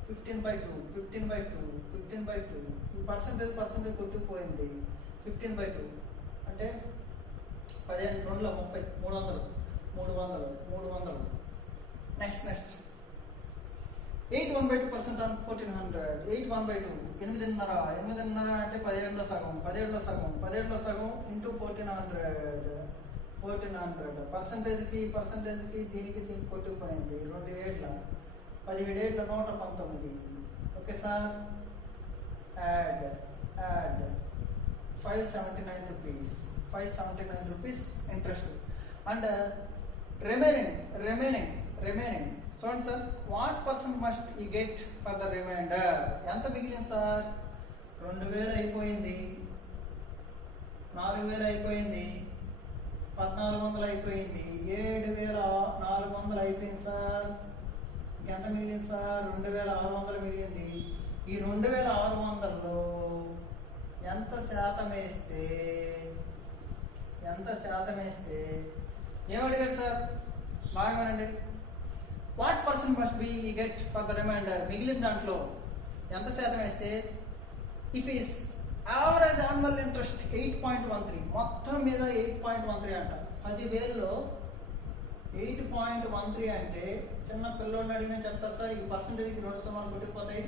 15/2, 15/2, 15/2. ఈ పర్సంటేజ్ కొట్టుకుపోయింది. 15/2 అంటే 15 2లో 30, 300, 300, 300. నెక్స్ట్ 8 1/2% ఆన్ 1,400, 8 1/2, 8.5 అంటే 17లో సగం, 17లో సగం ఇంటూ 1,400, 1,400. పర్సంటేజ్కి దీనికి కొట్టుకుపోయింది. 2 ఏళ్ళ 17 ఏళ్ళ 119. Okay sir. Add 579 rupees, 579 rupees interest. And remaining చూడండి సార్, వాట్ పర్సెంట్ మస్ట్ ఈ గెట్ ఫర్ ద రిమైండర్? ఎంత మిగిలింది సార్? 2,000 అయిపోయింది, 4,000 అయిపోయింది, 1,400 అయిపోయింది, 7,400 అయిపోయింది సార్. ఇంకెంత మిగిలింది సార్? 2,600 మిగిలింది. ఈ 2,600లో ఎంత శాతం వేస్తే ఏమడిగాడు సార్? బాగా వినండి. What percent must be get for the remainder? మిగిలిన దాంట్లో ఎంత శాతం వేస్తే? If is average annual interest 8.13, మొత్తం మీద 8.13 అంట. 10,000లో 8.13 అంటే చిన్న పిల్లోడిని అడిగినా చెప్తారు సార్. ఈ పర్సంటేజ్కి 2 సున్నాలు కొట్టుకుపోతాయి,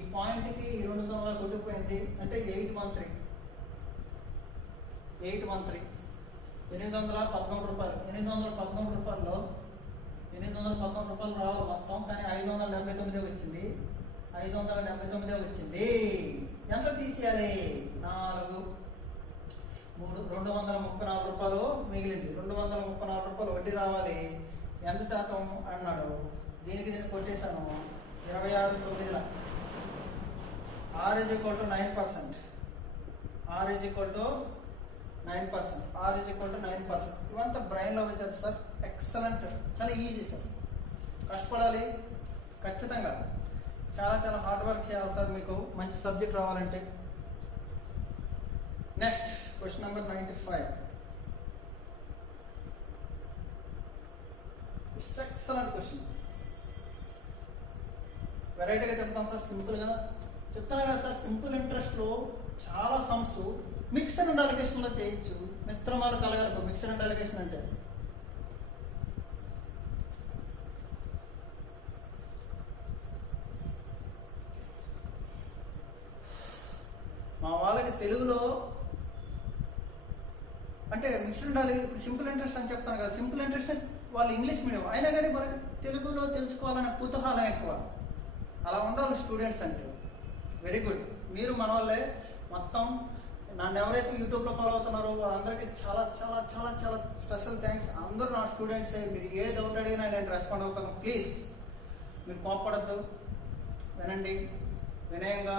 ఈ పాయింట్కి 2 సున్నాలు కొట్టుకుపోయింది అంటే 813. 813 రూపాయలు. 813 రూపాయల్లో 813 రూపాయలు రావాలి మొత్తం, కానీ 579 వచ్చింది. 579 వచ్చింది. ఎంత తీసేయాలి? 234 రూపాయలు మిగిలింది. 234 రూపాయలు వడ్డీ రావాలి. ఎంత శాతం అన్నాడు? దీనికి కొట్టేశాను 26/9. R is equal to 9%. R is equal to 9%. R is equal to 9%. ఇవంతా బ్రెయిన్లో వచ్చారు సార్. ఎక్సలెంట్, చాలా ఈజీ సార్. కష్టపడాలి ఖచ్చితంగా, చాలా చాలా హార్డ్ వర్క్ చేయాలి సార్ మీకు మంచి సబ్జెక్ట్ రావాలంటే. Next question number 95. Excellent question. వెరైటీగా చెప్తాం సార్, సింపుల్గా చెప్తాను కదా సార్. సింపుల్ ఇంట్రెస్ట్లో చాలా సమ్స్ మిక్సర్ అండ్ అలిగేషన్లో చేయొచ్చు. మిశ్రమాలు కలగలుపు మిక్సర్ అండ్ అలిగేషన్ అంటే. మా వాళ్ళకి తెలుగులో అంటే మిక్స్డ్ ఉండాలి. ఇప్పుడు సింపుల్ ఇంట్రెస్ట్ అని చెప్తాను కదా, సింపుల్ ఇంట్రెస్ట్ వాళ్ళు ఇంగ్లీష్ మీడియం అయినా కానీ వాళ్ళకి తెలుగులో తెలుసుకోవాలనే కుతూహలం ఎక్కువ. అలా ఉండాలి స్టూడెంట్స్ అంటే. Very good. మీరు మన వాళ్ళే. మొత్తం నన్ను ఎవరైతే యూట్యూబ్లో ఫాలో అవుతున్నారో వాళ్ళందరికీ చాలా చాలా చాలా చాలా స్పెషల్ థ్యాంక్స్. అందరూ నా స్టూడెంట్సే. మీరు ఏ డౌట్ అడిగినా నేను రెస్పాండ్ అవుతాను. ప్లీజ్ మీరు కోప్పడద్దు, వినండి, వినయంగా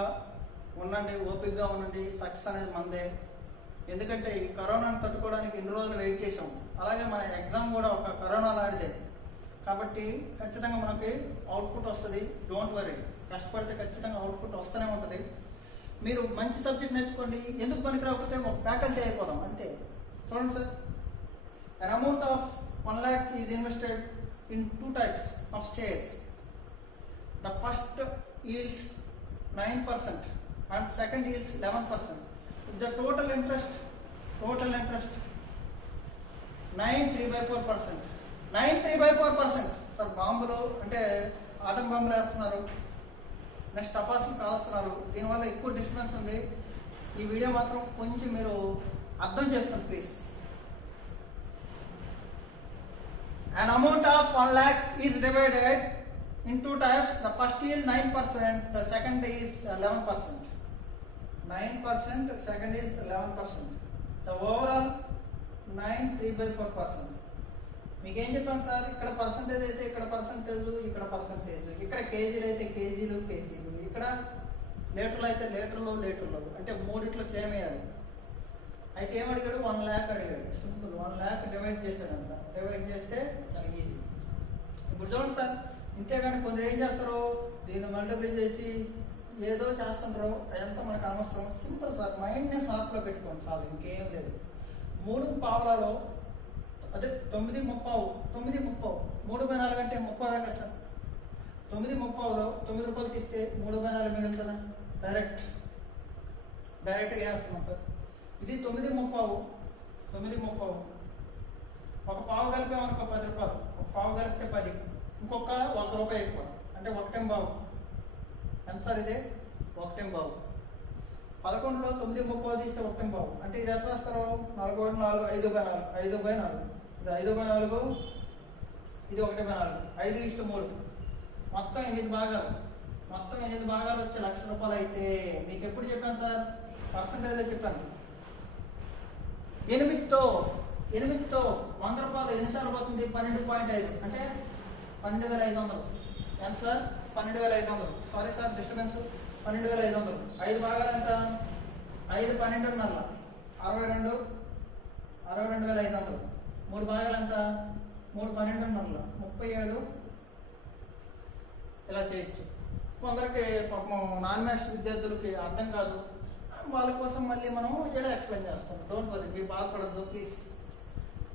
ఉండండి, ఓపికగా ఉండండి. సక్సెస్ అనేది మనదే. ఎందుకంటే ఈ కరోనాను తట్టుకోవడానికి ఇన్ని రోజులు వెయిట్ చేసాం. అలాగే మన ఎగ్జామ్ కూడా ఒక కరోనా లాంటిదే కాబట్టి ఖచ్చితంగా మనకి అవుట్పుట్ వస్తుంది. డోంట్ వరీ, కష్టపడితే ఖచ్చితంగా అవుట్పుట్ వస్తూనే ఉంటుంది. మీరు మంచి సబ్జెక్ట్ నేర్చుకోండి. ఎందుకు పనికి రాకపోతే ఒక ఫ్యాకల్టీ అయిపోదాం అంతే. చూడండి sir, an amount of 1 lakh is invested in 2 types of shares. The first yields 9% and second yields 11%. The total interest 9.3/4%. 9.3/4%. Sir బాంబులు అంటే ఆటం బాంబులు వేస్తున్నారు, నెక్స్ట్ టపాసులు కాలుస్తున్నారు. దీనివల్ల ఎక్కువ డిస్టర్బెన్స్ ఉంది. ఈ వీడియో మాత్రం కొంచెం మీరు అర్థం చేసుకోండి please. An amount of 1 lakh is divided in 2 types. The first yield 9%, the second is 11%. 9%, second is 11%. The overall 9.3/4%. మీకు ఏం చెప్పాను సార్, ఇక్కడ పర్సంటేజ్ అయితే ఇక్కడ పర్సంటేజ్, ఇక్కడ పర్సంటేజ్, ఇక్కడ కేజీలు అయితే కేజీలు, ఇక్కడ లీటర్లు అయితే లీటర్లు, అంటే మూడిట్లో సేమ్ వేయాలి. అయితే ఏమడిగాడు, 1 lakh అడిగాడు. సింపుల్, 1 lakh డివైడ్ చేశాడంట. డివైడ్ చేస్తే చాలా ఈజీ. ఇప్పుడు చూడండి సార్, ఇంతేగాని కొందరు ఏం చేస్తారు, దీన్ని మల్టిప్లై చేసి ఏదో చేస్తుంటారు. అదంతా మనకు అనవసరం. సింపుల్ సార్, మైండ్ని షార్ప్లో పెట్టుకోండి సార్, ఇంకేం లేదు. 3 పావలాలో అదే 9:30, 3/4 అంటే 30 కదా సార్. 9:30లో 9 రూపాయలు తీస్తే 3/4 మిగులుతుందా? డైరెక్ట్గా వేస్తున్నాం సార్. ఇది 9:30 ఒక పావు కలిపామనుకో 10 రూపాయలు. ఒక పావు కలిపితే 10, ఇంకొక 1 రూపాయి ఎక్కువ అంటే 1.25. ఎంత సార్ ఇదే? 1.25. 11లో 9:30 తీస్తే 1.25 అంటే ఇది ఎట్లా రాస్తారు? 4/4, 5/4, 5/4. ఇది 5/4, ఇది 1/4, 5:3. మొత్తం 8 భాగాలు. మొత్తం 8 భాగాలు వచ్చే 1,00,000 రూపాయలు అయితే మీకు ఎప్పుడు చెప్పాను సార్? పర్సంటేజ్లో చెప్పాను. 8తో 100 రూపాయలు ఎన్నిసార్లు పోతుంది? 12.5 అంటే 12,500. ఎంత సార్? 12,500. Sorry sir, disturbance. 12,500. 5 భాగాలు ఎంత? 5 12.5, 62,500. 3 భాగాలు ఎంత? 3 12.5, 37. ఇలా చేయొచ్చు. కొందరికి పాపం నాన్ మ్యాథ్స్ విద్యార్థులకి అర్థం కాదు. వాళ్ళ కోసం మళ్ళీ మనం ఇలా ఎక్స్ప్లెయిన్ చేస్తాం. డోంట్ వరీ, మీరు బాధపడద్దు ప్లీజ్.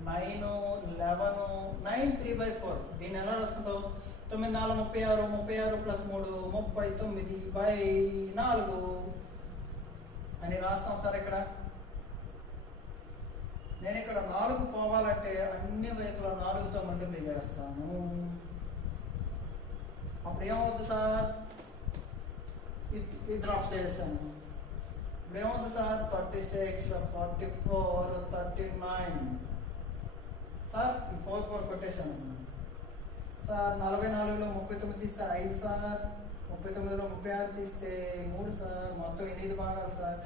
9, 11, 9.3/4. దీన్ని ఎలా రాసుకుంటావు? 9×4 36, 36 + 3 39/4 అని రాస్తాం సార్. ఇక్కడ నేను ఇక్కడ 4 పోవాలంటే అన్ని వైపులా 4తో మల్టిప్లై చేస్తాను. అప్పుడు ఏమవుతుంది సార్? ఇది డ్రాప్ చేసాను. ఇప్పుడు ఏమవుతుంది సార్? 36, 44, 39. సార్ ఈ 4 కొట్టేశాను సార్. 44లో 39 తీస్తే 5 సార్. 39లో 36 తీస్తే 3 సార్. మొత్తం 8 భాగాలు సార్.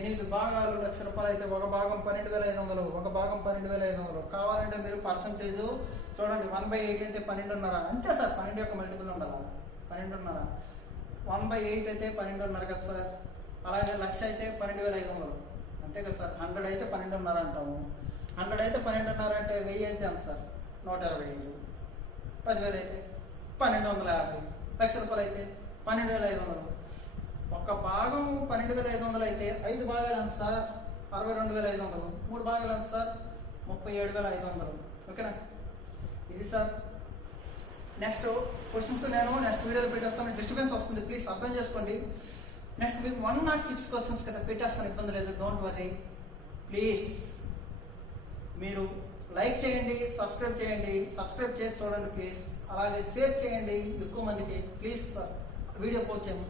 8 భాగాలు 1,00,000 రూపాయలు అయితే ఒక భాగం 12,500, ఒక భాగం 12,500. కావాలంటే మీరు పర్సంటేజ్ చూడండి 1/8 అంటే 12.5 అంతే సార్. 12 యొక్క మల్టిపుల్ ఉండాలా 12.5. 1/8 అయితే 12.5 కదా సార్. అలాగే 1,00,000 అయితే 12,500 అంతే కదా సార్. 100 అయితే 12.5 అంటాము. 100 అయితే 12.5 అంటే 1000 అయితే ఎంత సార్? 125. 10,000 అయితే 1250. ₹1,00,000 అయితే 12,500. ఒక భాగం 12,500 అయితే 5 భాగాలు ఎంత సార్? 62,500. 3 భాగాలు ఎంత సార్? 37,500. ఓకేనా? ఇది సార్. నెక్స్ట్ క్వశ్చన్స్ నేను నెక్స్ట్ వీడియోలో పెట్టేస్తాను. డిస్టర్బెన్స్ వస్తుంది, ప్లీజ్ అర్థం చేసుకోండి. నెక్స్ట్ మీకు 106 క్వశ్చన్స్ కదా పెట్టేస్తాను, ఇబ్బంది లేదు, డోంట్ వర్రీ ప్లీజ్. మీరు లైక్ చేయండి, సబ్స్క్రైబ్ చేయండి, సబ్స్క్రైబ్ చేసి చూడండి ప్లీజ్. అలాగే షేర్ చేయండి ఎక్కువ మందికి ప్లీజ్ సార్. వీడియో పోస్ట్ చేయండి.